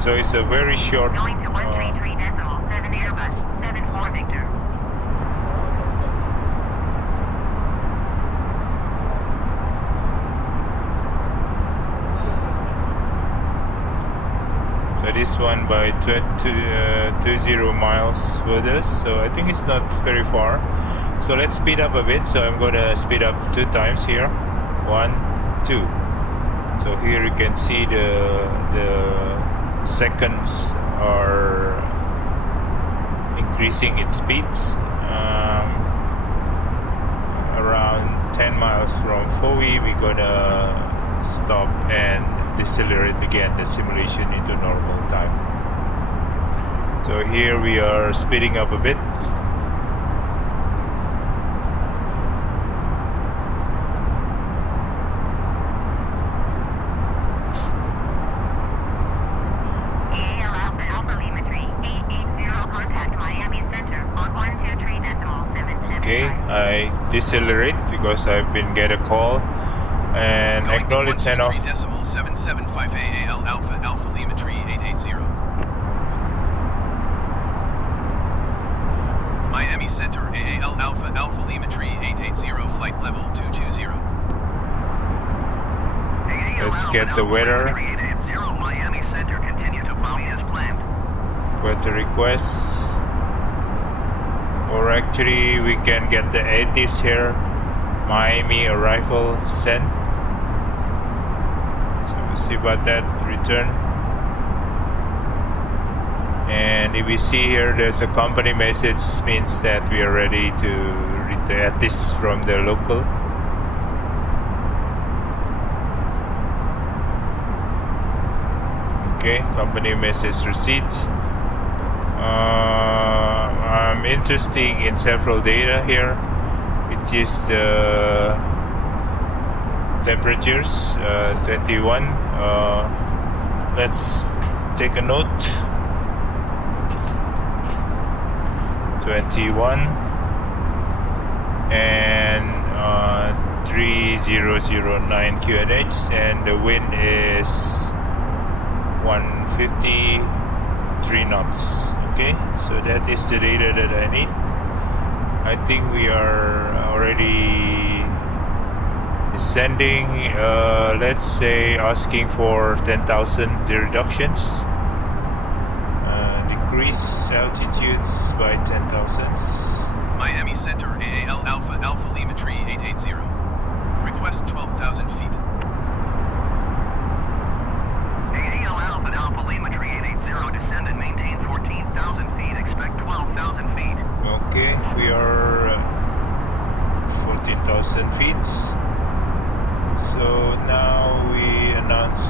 So it's a very short. Going to 133.7 Airbus 74 Victor. So this one by 20 miles further, so I think it's not very far. So let's speed up a bit. So I'm gonna speed up 2 times here. 1, 2. So here you can see the seconds are increasing its speeds. Around 10 miles from FOE, we're gonna stop and decelerate again the simulation into normal time. So here we are speeding up a bit. Okay, I decelerate because I've been get a call and acknowledge and off. 775 AAL Alpha Alpha Lima Tree 880. Miami Center AAL Alpha Alpha Lima Tree 880 flight level 220. Let's get the weather. Miami Center continue to bounty as planned. Weather requests. Or actually we can get the 80s here. Miami arrival sent. So we'll see about that. Return. And if we see here there's a company message, means that we are ready to read the ATIS from the local. Okay, company message received. I'm interested in several data here. It is the temperatures, 21. Let's take a note. 21 and 3009 QNH, and the wind is 153 knots. Okay, so that is the data that I need. I think we are already descending, let's say asking for 10,000 reductions. Decrease altitudes by 10,000. Miami Center AAL Alpha Alpha Lima Tree 880. Request 12,000 feet. AAL Alpha Alpha Lima Tree 880, descend and maintain 14,000 feet, expect 12,000 feet. Okay, we are 14,000 feet. So now we announce.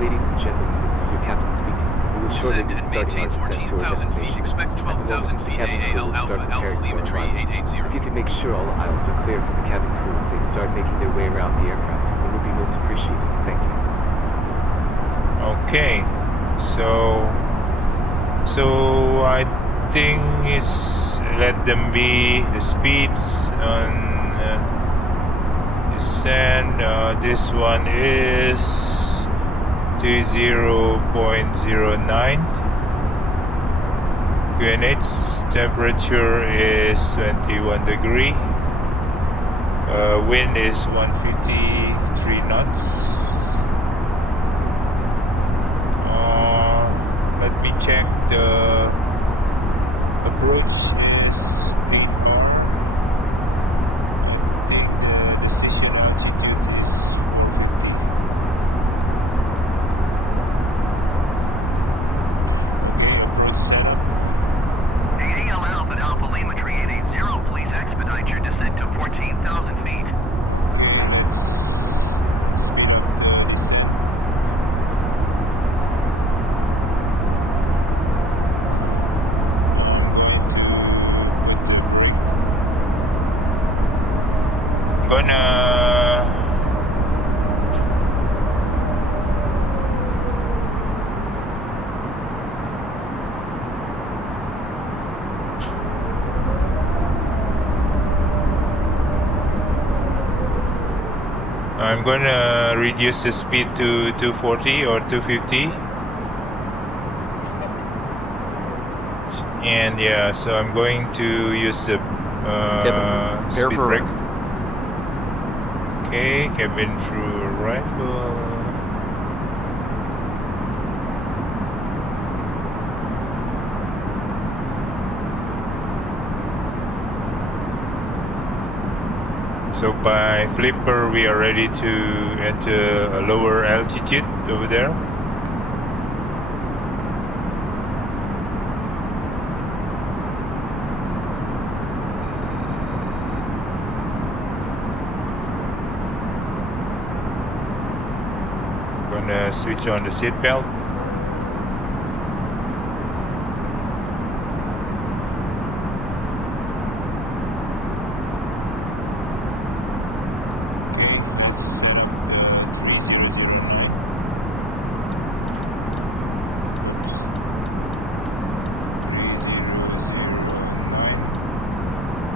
Ladies and gentlemen, this is your captain speaking. We will shortly be starting our descent to our destination. Expect 12,000 feet. AAL Alpha Alpha Lima Tree 880. If you can make sure all the aisles are clear for the cabin crew as they start making their way around the aircraft, it would be most appreciated. appreciate it. Thank you. Okay, so I think it's let them be the speeds on descent. This one is 30.09. QNH temperature is 21 degree. Wind is 153 knots. Let me check the approach is straight on. Take the decision altitude is 8AL Alpha Alpha Lima 3880, please expedite your descent to 14,000 feet. I'm gonna reduce the speed to 240 or 250, and yeah, so I'm going to use the speed brake. Okay, cabin through rifle. So by flipper we are ready to enter a lower altitude over there. Gonna switch on the seatbelt.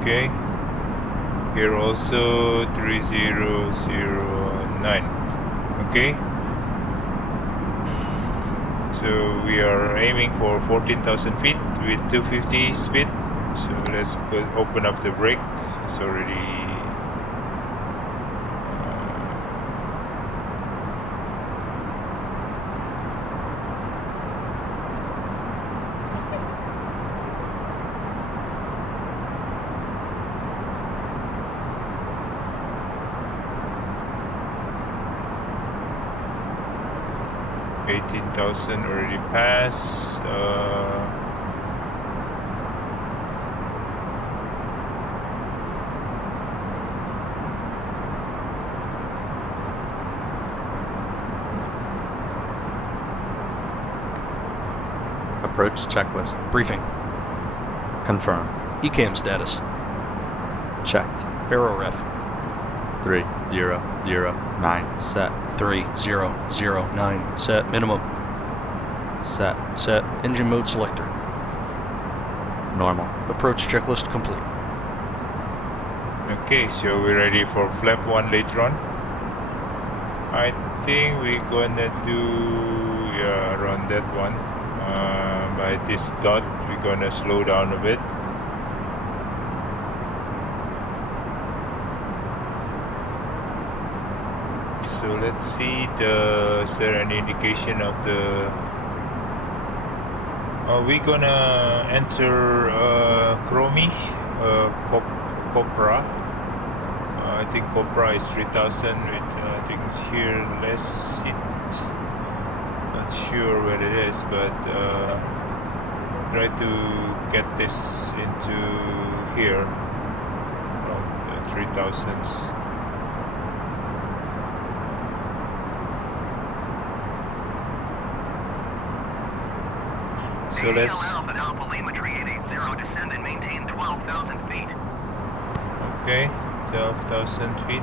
Okay, here also 3009. Okay, so we are aiming for 14,000 feet with 250 speed. So let's open up the brake. It's already already passed. Approach checklist. Briefing. Confirmed. ECAM status. Checked. Aero ref. 3009 set. 3009 set. Minimum. Set. Set. Engine mode selector. Normal. Approach checklist complete. Okay, so we're ready for flap 1 later on. I think we're gonna do around that one. By this dot we're gonna slow down a bit. So let's see, is there any indication of the... we're gonna enter Chromi, Copra. I think Copra is 3000 with, I think it's here less seat. Not sure what it is, but try to get this into here from the 3000s. So let's... Alpha Lima 3880, descend and maintain 12,000 feet. Okay, 12,000 feet.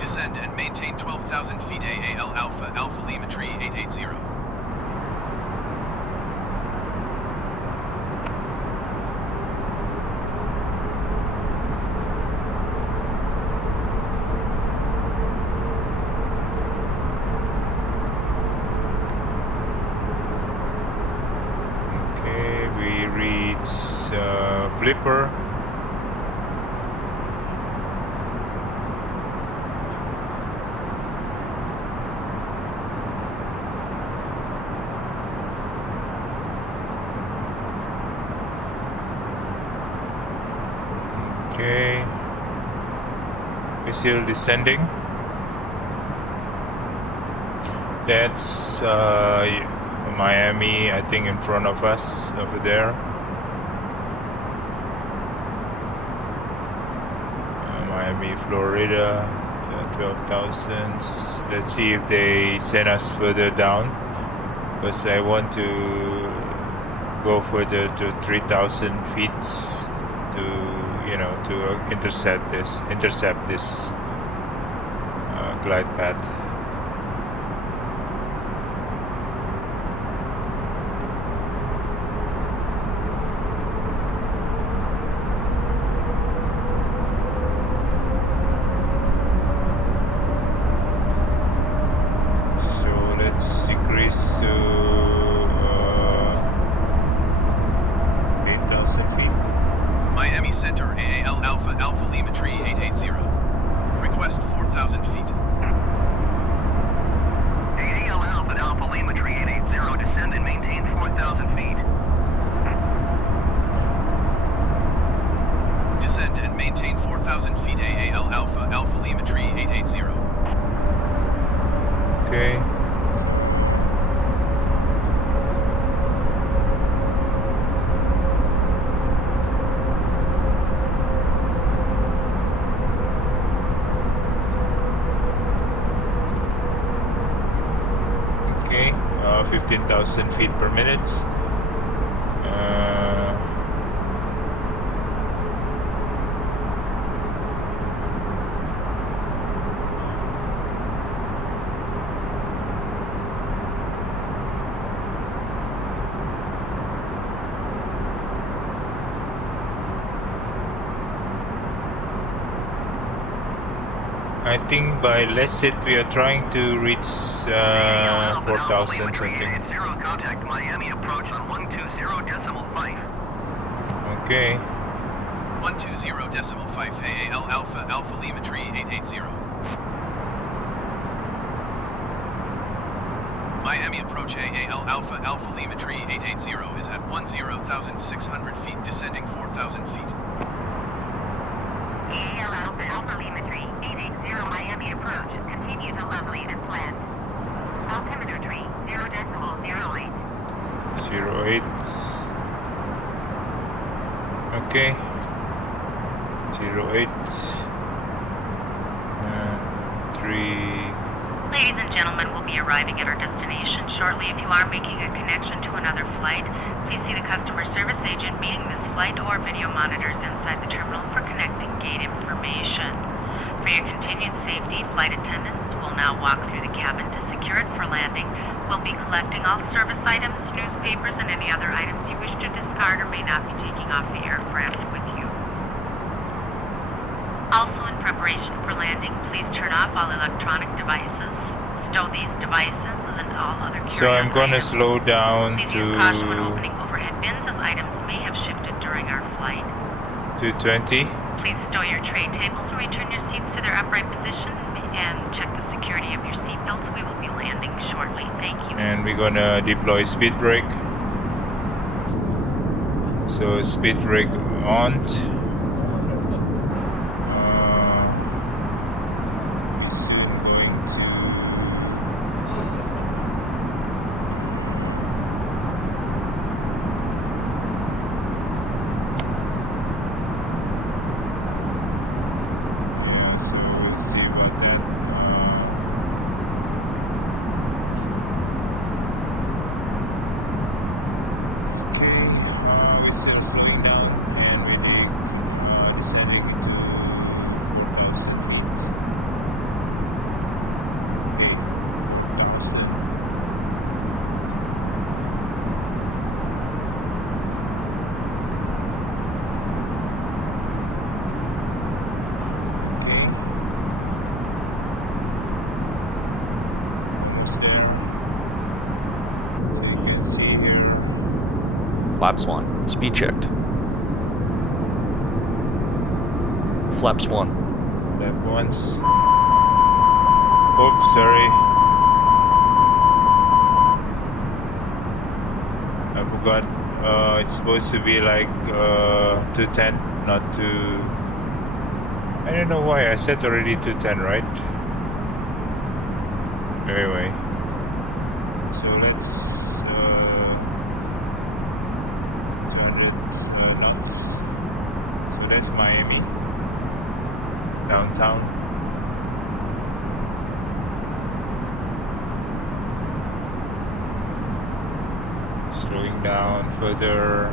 Descend and maintain 12,000 feet AAL Alpha, Alpha Lima Tree 880. Okay, we reach Flipper. Okay, we're still descending. That's Miami, I think, in front of us over there. Miami, Florida, 12,000. Let's see if they send us further down, because I want to go further to 3,000 feet to, you know, to intercept this glide path. Okay, 15,000 feet per minute. I think by less it we are trying to reach 4,000 something. Contact Miami approach on 120.5. Okay. 120.5 AAL Alpha, Alpha Lima Tree 880. Miami approach AAL Alpha, Alpha Lima Tree 880 is at 10,600 feet, descending 4,000 feet. AAL Alpha, Alpha Lima Tree 880 Miami approach. Continue to level as planned. Altimeter tree 0.08. 08. Okay. 08. 3. Ladies and gentlemen, we'll be arriving at our destination shortly. If you are making a connection to another flight, please see the customer service agent meeting this flight or video monitors inside the terminal for connecting gate information. For your continued safety, flight attendants will now walk through the cabin to secure it for landing. We'll be collecting all service items, newspapers, and any other items you wish to discard or may not be taking off the aircraft with you. Also, in preparation for landing, please turn off all electronic devices. Stow these devices and all other So I'm gonna slow down please to use caution when opening overhead bins as items may have shifted during our flight. 220. Please stow your tray tables and return your seats to their upright position and check the security of your seatbelts. We will be landing shortly. Thank you. And we're gonna deploy speed brake. So speed brake on. Flaps 1. Speed checked. Flaps 1. Left once. Oops, sorry. I forgot. It's supposed to be like 210, not 2. I don't know why I said already 210, right? Anyway, so let's 200 knots. So that's Miami, downtown. Slowing down further.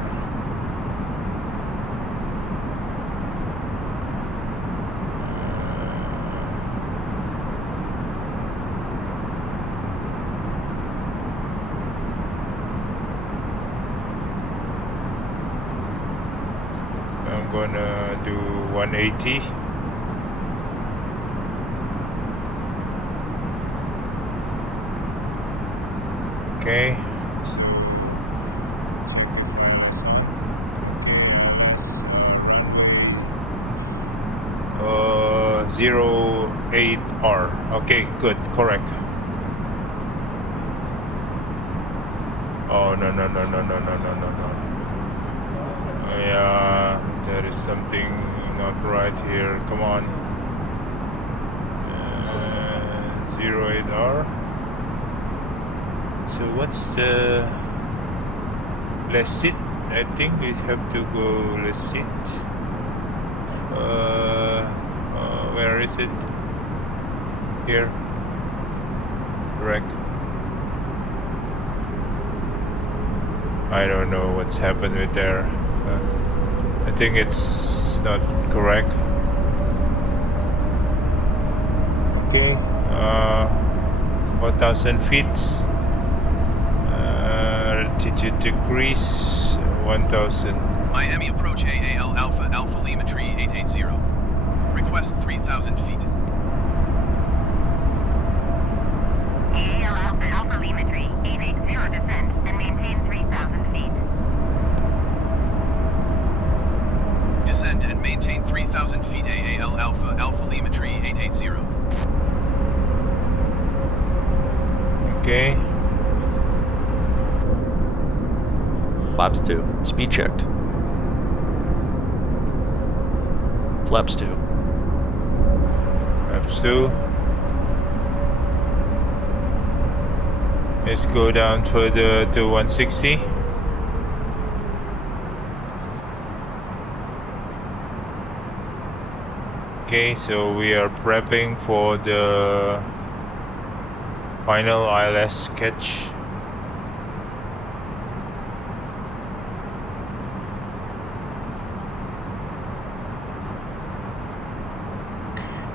I'm gonna do 180. Okay. 08R. Okay, good, correct. Oh no. Yeah, there is something not right here. Come on. 08R. So what's the let's sit? I think we have to go let's sit. Where is it? Here. Correct. I don't know what's happened with there. I think it's not correct. Okay. 1,000 feet. Altitude degrees. 1,000. Miami approach AAL Alpha Alpha Lima Tree 880. Request 3,000 feet. AAL Alpha Alpha Lima Tree 880 descend and maintain 3,000 feet. Descend and maintain 3,000 feet. AAL Alpha Alpha Lima Tree 880. Okay. Flaps 2. Speed checked. Flaps 2. Flaps 2. Let's go down further to 160. Okay, so we are prepping for the final ILS sketch.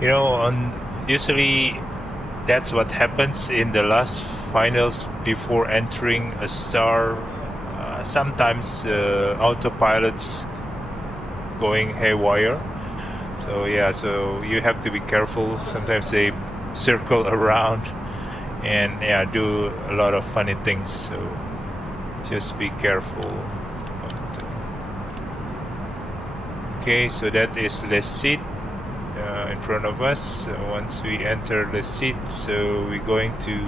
You know, usually that's what happens in the last finals before entering a star. Sometimes autopilot's going haywire. So yeah, so you have to be careful. Sometimes they circle around and yeah, do a lot of funny things. So just be careful. Okay, so that is the seat in front of us. Once we enter the seat, so we're going to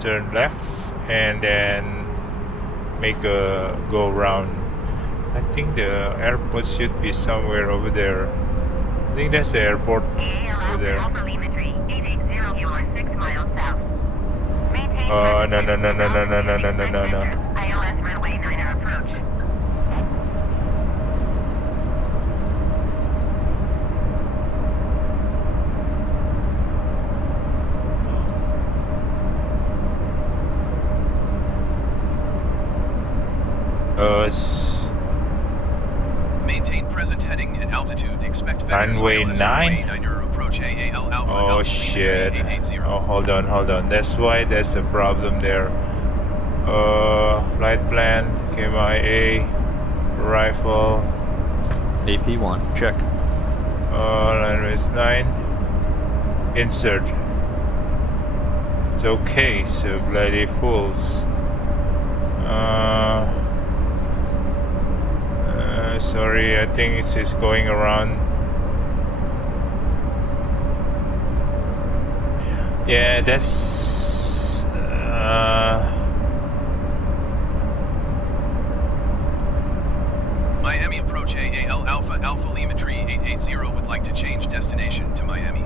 turn left and then make a go around. I think the airport should be somewhere over there. I think that's the airport over there. Oh no. ILS runway 9 approach. Maintain present heading and altitude. Expect Runway 9? Approach AAL Alpha Oh Alpha shit. 880. Oh, hold on. That's why there's a problem there. Flight plan, KMIA, rifle. AP1. Check. Runway 9. Insert. It's okay, so bloody fools. Sorry, I think it's just going around. Yeah, that's Miami approach AAL Alpha Alpha Lima Tree 880 would like to change destination to Miami.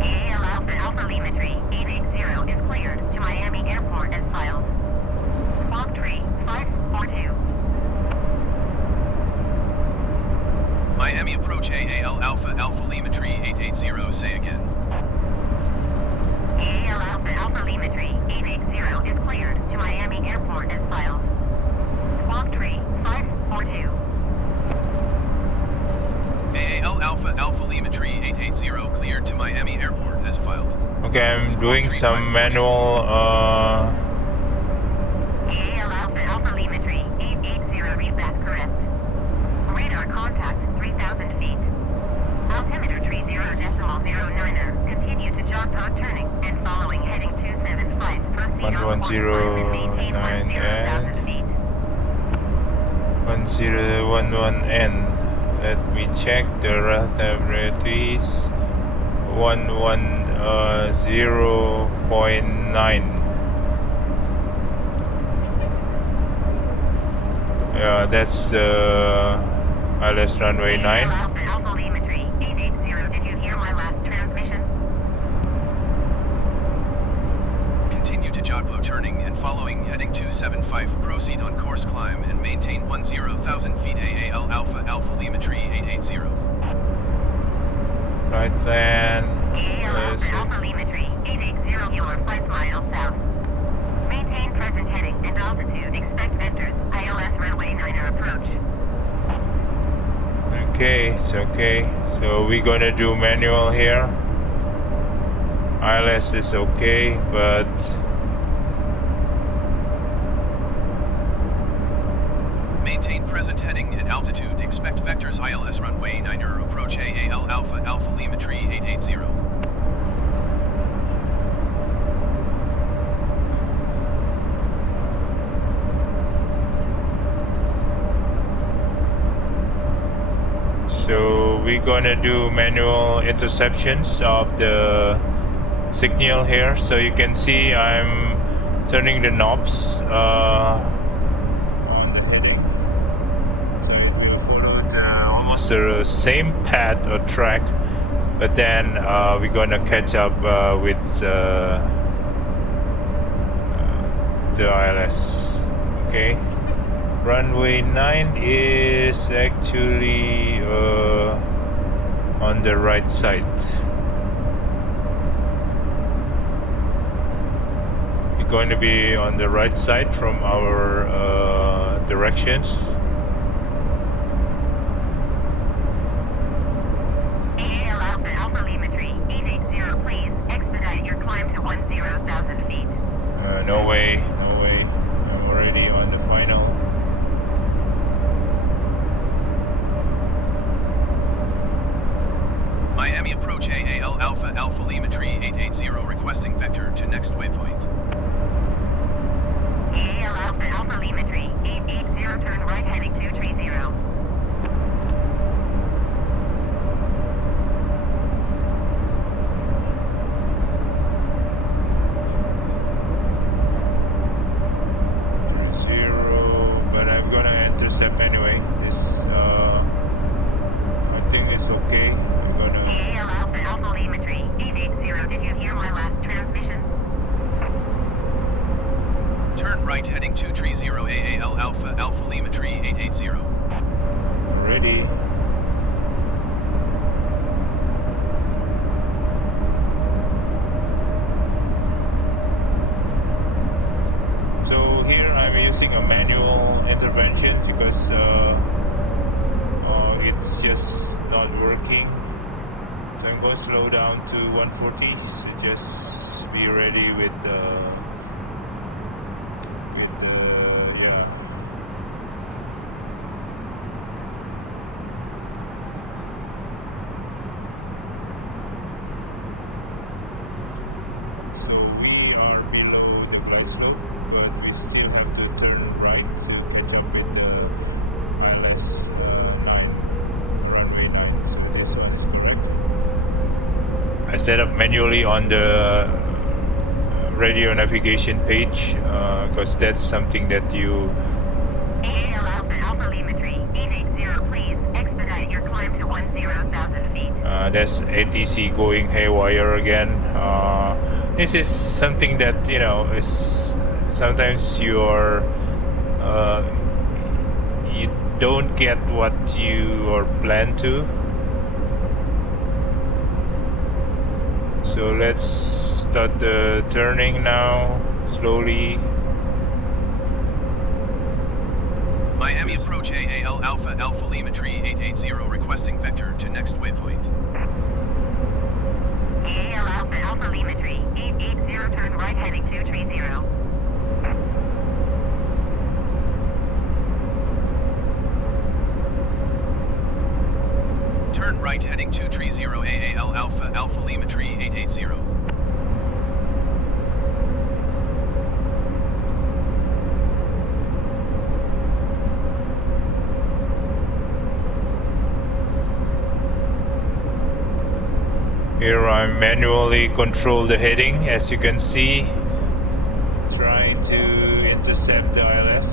AAL Alpha Alpha Lima Tree 880 is cleared to Miami Airport as filed. Squawk Tree 542. Miami approach AAL Alpha Alpha Lima Tree 880, say again. AAL Alpha Alpha Lima Tree 880 is cleared to Miami Airport as filed. Squawk Tree 542. AAL Alpha Alpha Lima Tree 880 cleared to Miami Airport as filed. okay. I'm doing some manual. AAL Alpha Alpha Lima Tree 880 read that correct. Radar contact 3,000 feet. Altimeter tree 0.09er. Continue to jog pod turning and following heading 275. Proceed on 1109 10,000 feet. 1011N. Let me check the relativity is 110.9. Yeah, that's the ILS runway 9. Alpha Alpha Lima Tree 880. Did you hear my last transmission? Continue to Jodhpur turning and following heading 275. Proceed on course climb and maintain 10,000 feet. AAL Alpha Alpha Lima Tree 880. Right plan. AAL Alpha Alpha Lima Tree 880. You are 5 miles south. Maintain present heading and altitude. Expect vectors. ILS runway 9er approach. Okay, it's okay. So we're gonna do manual here. ILS is okay, but Maintain present heading and altitude. Expect vectors. ILS runway 9er approach. AAL Alpha Alpha Lima Tree 880. so we're gonna do manual interceptions of the signal here. So you can see I'm turning the knobs on the heading. So it will follow almost the same path or track, but then we're gonna catch up with the ILS. Okay. Runway 9 is actually on the right side. We're going to be on the right side from our directions. AAL Alpha Alpha Lima Tree 880. Please expedite your climb to 10,000 feet. No way, no way. I'm already on the final. Miami approach AAL Alpha Alpha Lima Tree 880 requesting vector to next waypoint. AAL Alpha Alpha Lima Tree 880. Turn right heading 230. But I'm gonna intercept anyway. This I think it's okay. I'm gonna AAL Alpha Alpha Lima Tree 880. Did you hear my last transmission? Turn right heading 230. AAL Alpha Alpha Lima Tree 880. ready. So here I'm using a manual intervention because it's just not working. So I'm going to slow down to 140. So just be ready with the yeah. So we are below the flight load, but we still have to turn right to catch up with the I set up manually on the radio navigation page because that's something that you AAL Alpha Alpha Lima Tree 880, please expedite your climb to 10,000 feet. there's ATC going haywire again. This is something that, you know, is sometimes you're you don't get what you are planned to. So let's start the turning now, slowly. Miami approach AAL Alpha Alpha Lima Tree 880 requesting vector to next waypoint. AAL Alpha Alpha Lima Tree 880, turn right heading 230. Turn right heading 230 AAL Alpha Alpha Lima Tree 880. Here I manually control the heading, as you can see, trying to intercept the ILS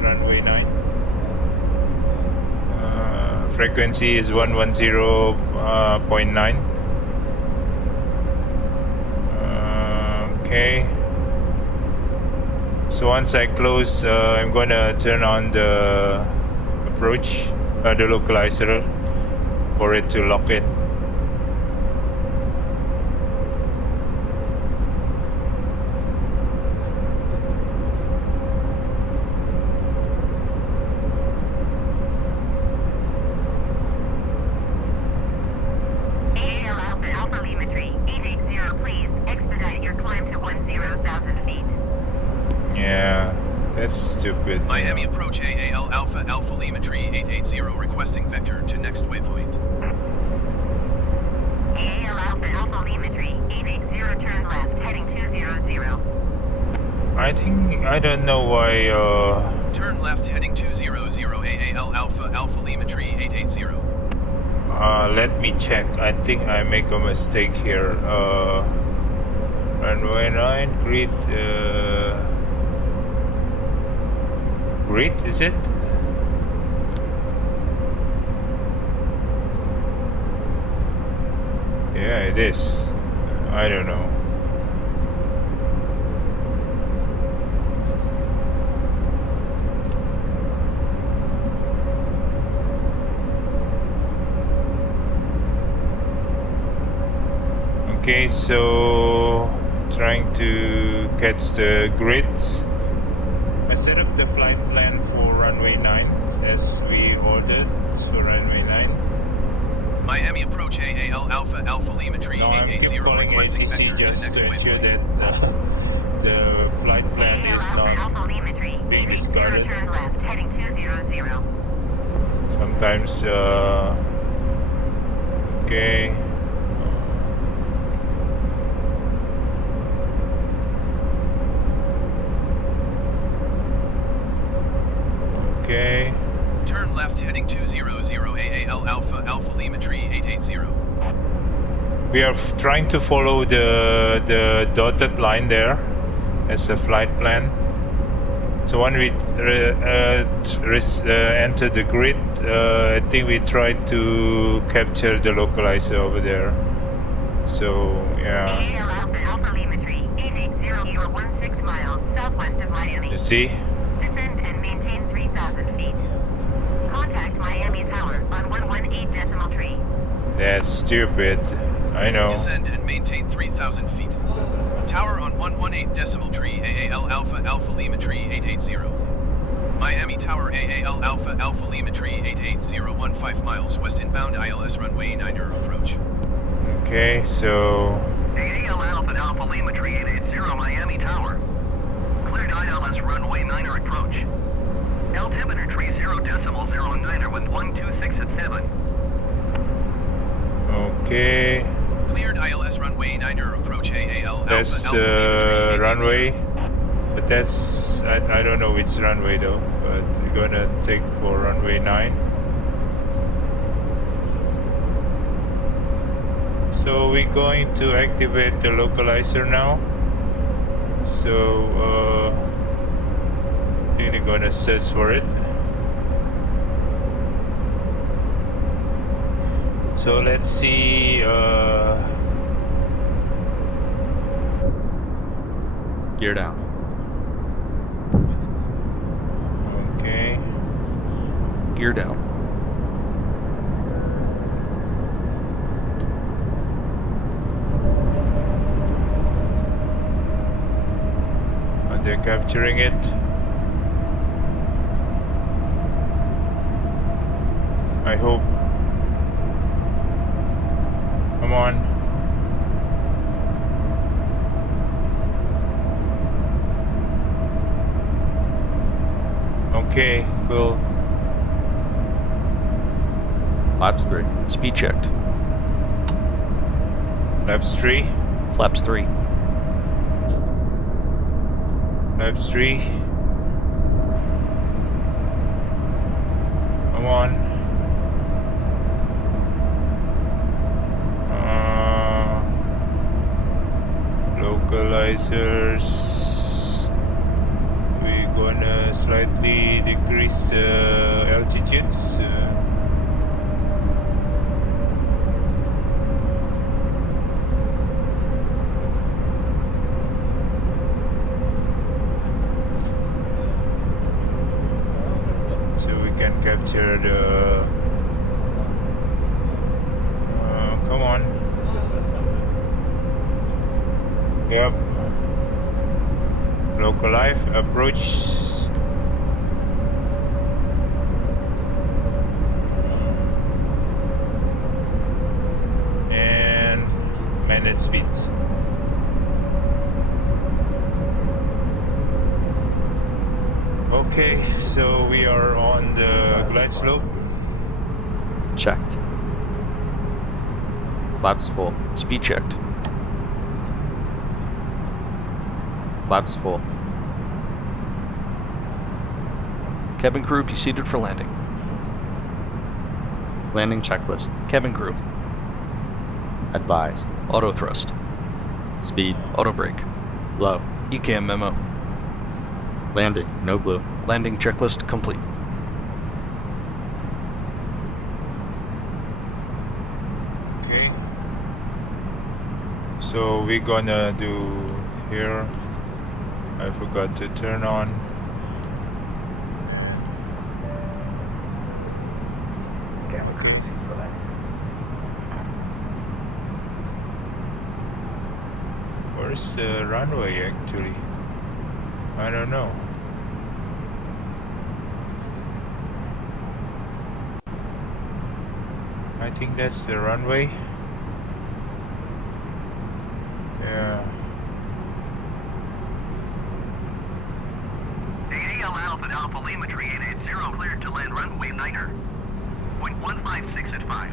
runway 9. Frequency is 110.9. Okay. So once I close, I'm gonna turn on the approach, the localizer, for it to lock in. Stupid. Miami approach AAL Alpha Alpha Lima Tree 880 requesting vector to next waypoint. AAL Alpha Alpha Lima Tree 880, turn left heading 200. I don't know why turn left heading 200 AAL Alpha Alpha Lima Tree 880. Let me check. I think I make a mistake here. Runway 9 grid grid, is it? Yeah, it is. I don't know. Okay, so trying to catch the grid. I set up the flight plan for runway 9 as we ordered for runway 9. Miami approach AAL Alpha Alpha Lima Tree 880 requesting vector to next ensure waypoint. that the flight plan is not being discarded. Turn left heading 200. Sometimes, okay. Okay. Turn left heading 200 AAL Alpha Alpha Lima Tree 880. We are trying to follow the dotted line there as a flight plan. So when we enter the grid, I think we tried to capture the localizer over there. So yeah. AAL Alpha Alpha Lima Tree 880, you are 16 miles southwest of Miami. You see? Descend and maintain 3,000 feet. Contact Miami Tower on 118.3. That's stupid. I know. Descend and maintain 3,000 feet. Tower on 118.3 AAL Alpha Alpha Lima Tree 880. Miami Tower AAL Alpha Alpha Lima Tree 880, 15 miles west inbound ILS runway 9 approach. Okay, so AAL Alpha Alpha Lima Tree 880 Miami Tower. Cleared ILS runway 9 approach. Altimeter tree 0.09 with 126 at 7. okay. Cleared ILS runway 9 approach AAL That's Alpha Alpha runway, but that's I don't know which runway though. But we're gonna take for runway 9. So we're going to activate the localizer now. So really gonna search for it. So let's see. Gear down. Okay. Gear down. They're capturing it. I hope. Come on. Okay, cool. Flaps 3. Speed checked. Flaps 3. Flaps 3. Flaps 3. Come on. Localizers. We're gonna slightly decrease the altitudes. Capture the come on. Yep. Localize approach. And manage speeds. Okay, so we are on the glide slope. Checked. Flaps full. Speed checked. Flaps full. Cabin crew, be seated for landing. Landing checklist. Cabin crew. Advised. Auto thrust. Speed. Auto brake. Low. ECAM memo. Landing. No blue. Landing checklist complete. Okay. So we're gonna do here. I forgot to turn on. Camera crew, seats for that. Where's the runway actually? I don't know. I think that's the runway. Yeah. AAL Alpha Alpha Telemetry 880 cleared to land runway niner. 0.156 at 5.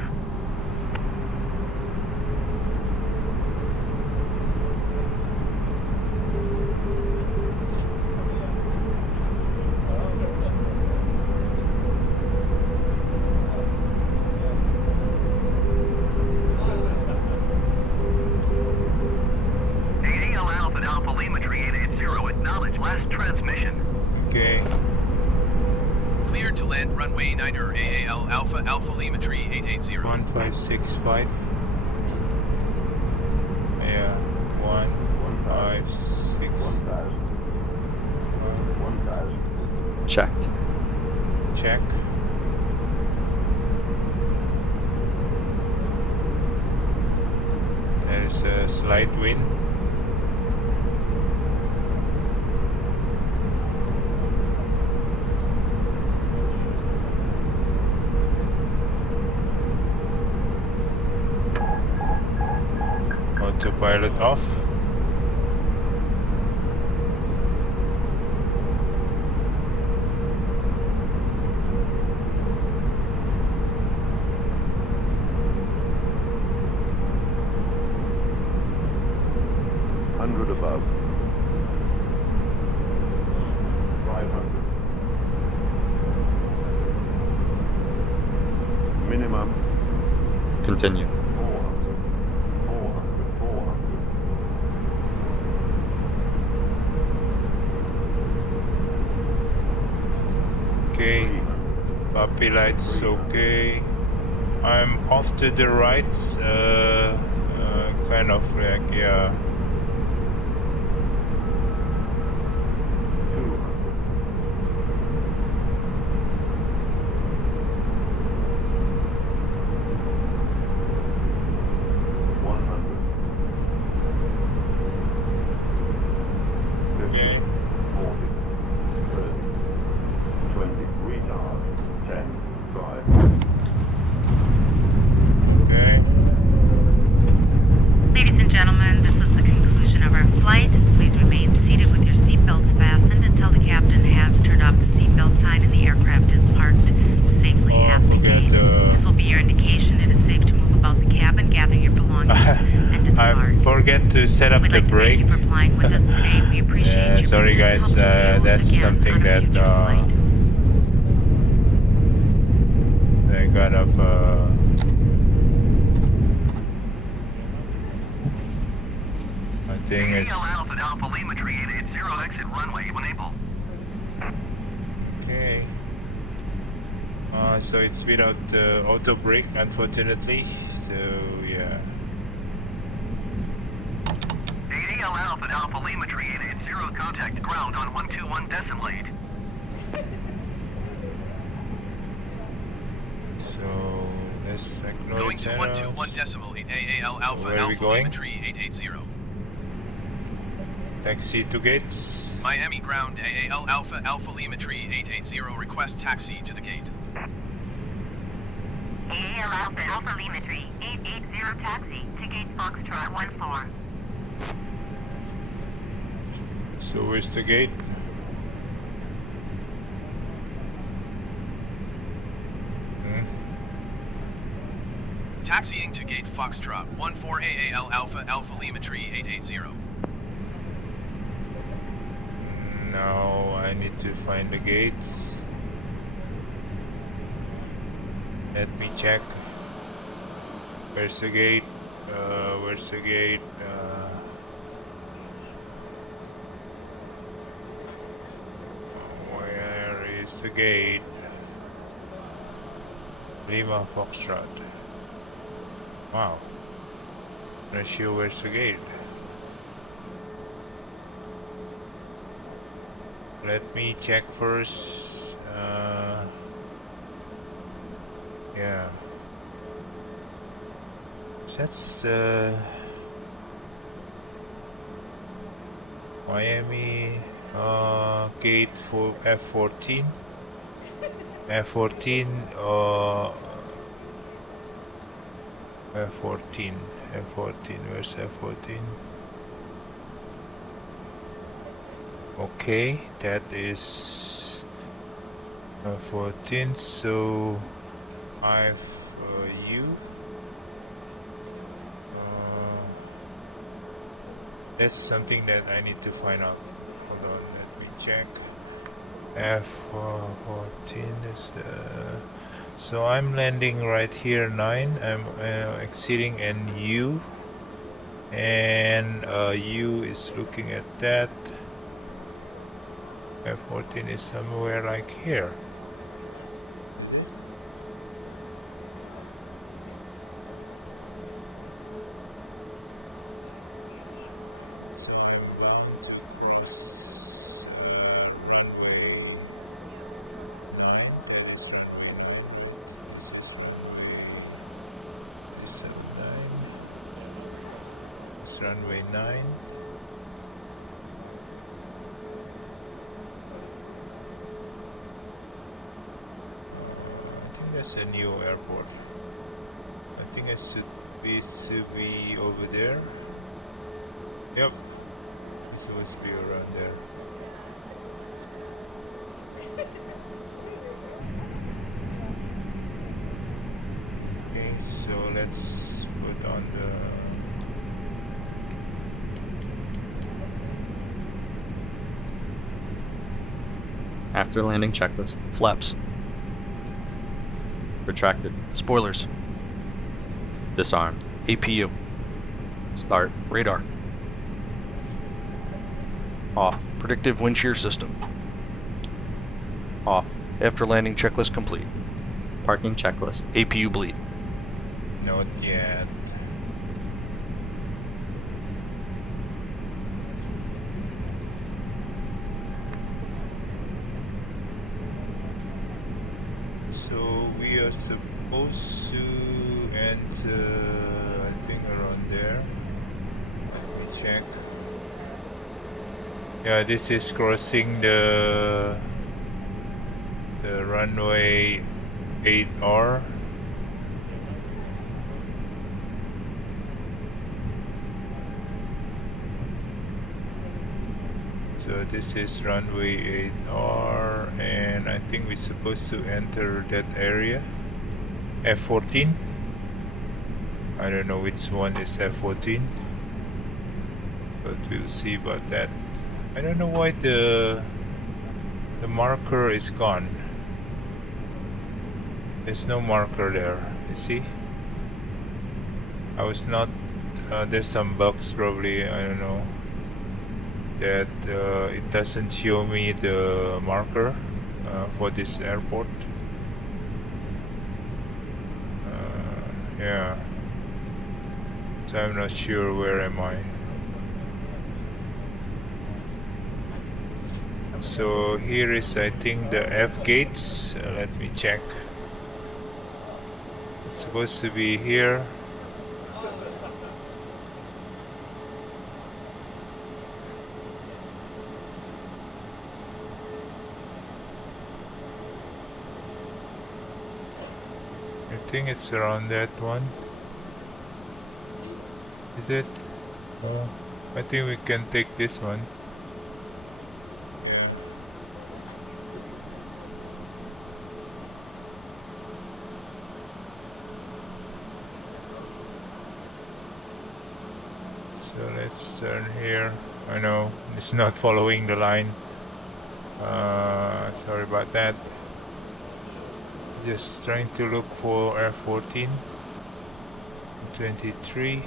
Runway niner AAL Alpha Alpha Telemetry 880. 1565. Yeah, 156. Checked. Check. There's a slight wind. Autopilot off. Above. 500. Minimum. Continue. 400. Okay. Puppy lights okay. I'm off to the right, kind of like, yeah. To set up the brake. Sorry guys, that's something that they got up. I think it's okay. So it's without the auto brake, unfortunately. So yeah. Alpha Lima Tree 880, contact ground on 121 decimal 8. So let's acknowledge going to 121 decimal 8 AAL Alpha Where are we Alpha going? Lima Tree 880. Taxi to gates. Miami ground AAL Alpha Alpha Lima Tree 880, request taxi to the gate. AAL Alpha Alpha Lima Tree 880, taxi to gate Foxtrot 14. So where's the gate? Taxiing to gate Foxtrot 14 AAL Alpha Alpha Lima Tree 880. Now I need to find the gates. Let me check. Where's the gate? Where's the gate? Where is the gate? Lima Foxtrot. Wow. Not sure where's the gate. Let me check first. Yeah. That's Miami gate for F14. F14 F14. Where's F14? Okay, that is F14. So I've U. That's something that I need to find out. Hold on, let me check. F14 is the. So I'm landing right here 9. I'm exceeding NU, and U is looking at that. F14 is somewhere like here. Runway 9. I think that's a new airport. I think it should be over there. Yep, it's supposed to be around there. Okay, so let's put on the. After landing checklist. Flaps. Retracted. Spoilers. Disarmed. APU. Start. Radar. Off. Predictive wind shear system. Off. After landing, checklist complete. Parking checklist. APU bleed. Not yet. So we are supposed to enter, I think around there. Let me check. Yeah, this is crossing the runway 8R. So this is runway 8R, and I think we're supposed to enter that area. F14. I don't know which one is F14, but we'll see about that. I don't know why the marker is gone. There's no marker there, you see? I was not, there's some bugs probably, I don't know, that it doesn't show me the marker for this airport. Yeah, so I'm not sure where am I. So here is, I think, the F gates. Let me check. It's supposed to be here. I think it's around that one. Is it? Oh, I think we can take this one. So let's turn here. I know it's not following the line. Sorry about that. Just trying to look for F14 23.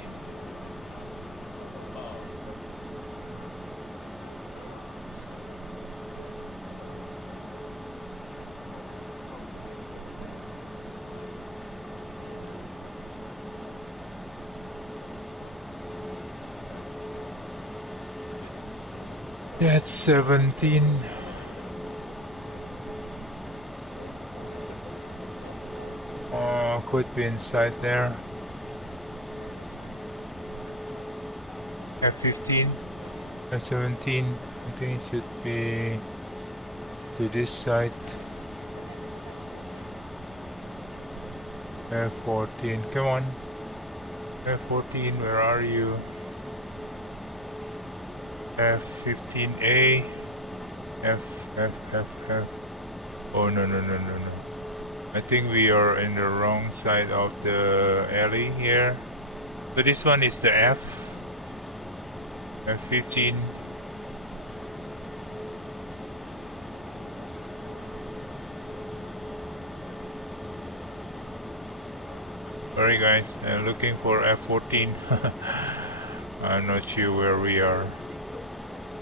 That's 17. Could be inside there. F15, F17. I think it should be to this side. F14, come on. F14, where are you? F15A. F. Oh no. I think we are in the wrong side of the alley here. So this one is the F. F15. Sorry guys, I'm looking for F14. I'm not sure where we are.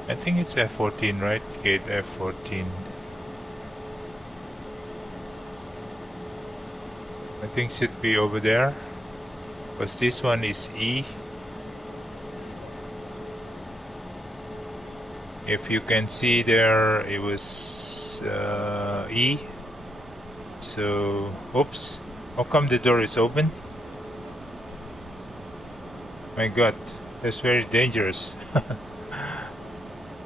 I think it's F14, right? Gate F14. I think should be over there, because this one is E. If you can see there, it was E. So, oops, how come the door is open? My god, that's very dangerous.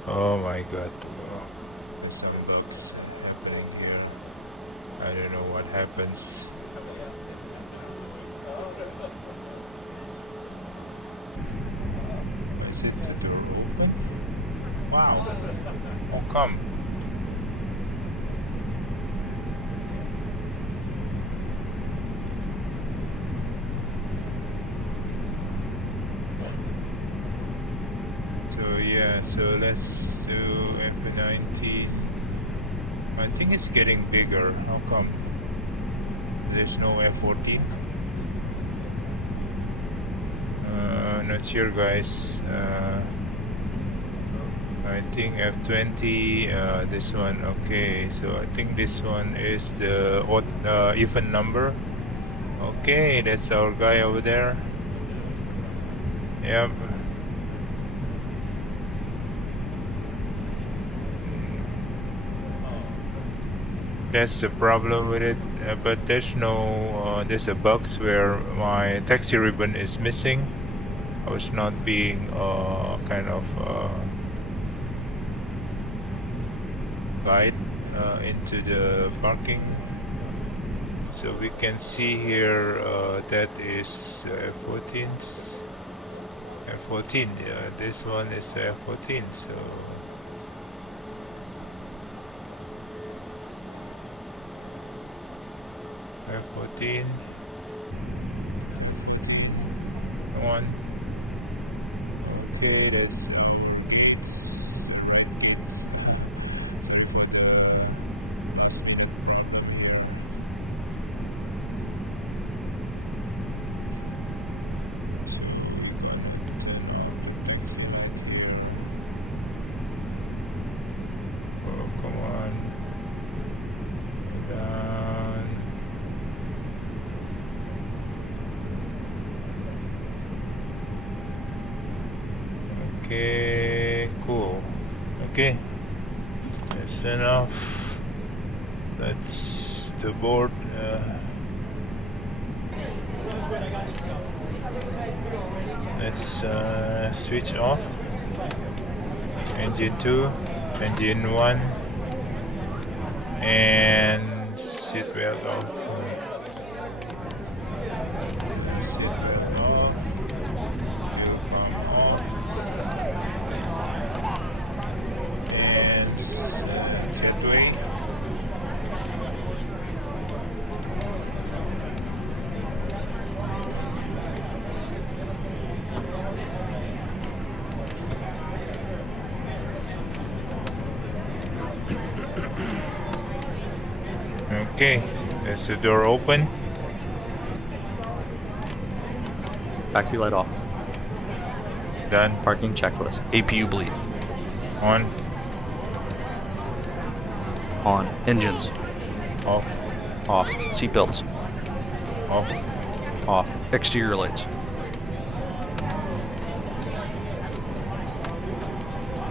Oh my god. Oh, there's some bugs happening here. I don't know what happens. Is it the door open? Wow. How come? So let's do F19. I think it's getting bigger. How come? There's no F14? Not sure guys. I I think F20, this one, okay, so I think this one is the odd, even number. Okay, that's our guy over there. Yep. That's the problem with it, but there's no, there's a box where my taxi ribbon is missing. I was not being kind of guide into the parking. So we can see here that is F14. F14, yeah, this one is the F14, so F14. One. Okay, that's okay, cool. Okay, that's enough. That's the board. Let's switch off. Engine 2, engine 1, and seatbelt off. Okay, that's the door open. Taxi light off. Done. Parking checklist. APU bleed. On. On. Engines. Off. Off. Seatbelts. Off. Off. Exterior lights.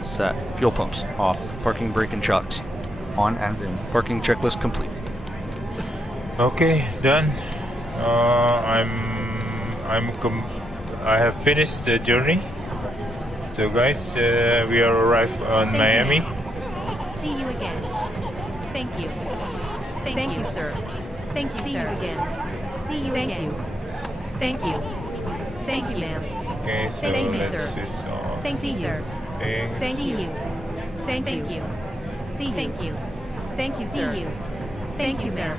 Set. Fuel pumps. Off. Parking brake and shocks. On and in. Parking checklist complete. Okay, done. I have finished the journey. So guys, we are arrived on Miami. See you again. Thank you. Thank you, sir. Thank you, See you again. See you again. Thank you. Thank you, ma'am. Okay, so Thank you, let's sir. switch off. Thank you, sir. Things. Thank you. Thank you. See you. Thank you. Thank you, sir. See you. Thank you, ma'am.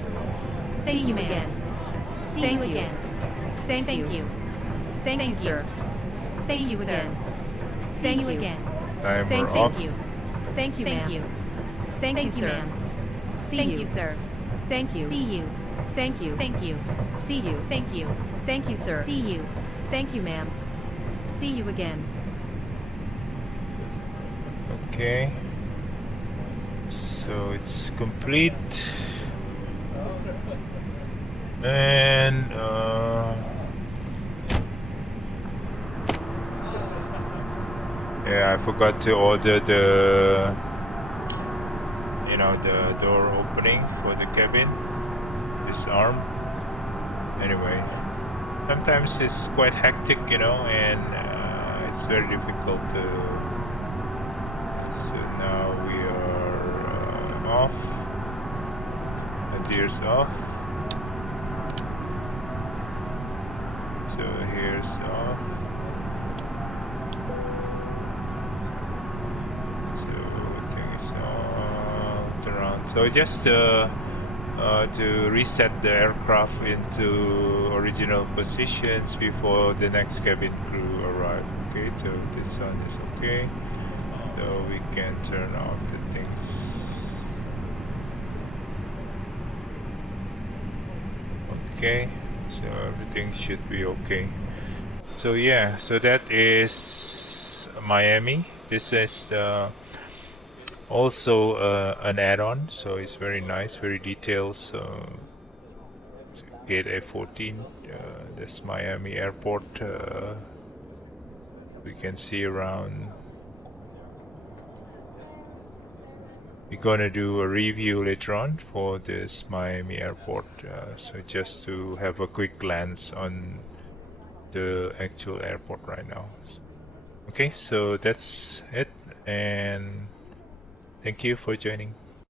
See you again. See you again. Thank you. Thank you, sir. See you again. Thank you again. Timer off. Thank you. Thank you, ma'am. Thank you, sir. See you, sir. Thank you. See you. Thank you. Thank you. See you. Thank you. Thank you, sir. See you. Thank you, ma'am. See you again. Okay. So it's complete. And yeah, I forgot to order the the door opening for the cabin, this arm. Anyway, sometimes it's quite hectic, and it's very difficult to. So now we are off. The gears off. So here's off. So things all around. So just to reset the aircraft into original positions before the next cabin crew arrive. Okay, so this one is okay. So we can turn off the things. Okay. So everything should be okay. So yeah, so that is Miami. This is the also an add-on, so it's very nice, very detailed. So Gate A14, this Miami airport, we can see around. We're gonna do a review later on for this Miami airport, so just to have a quick glance on the actual airport right now. Okay, so that's it, and thank you for joining.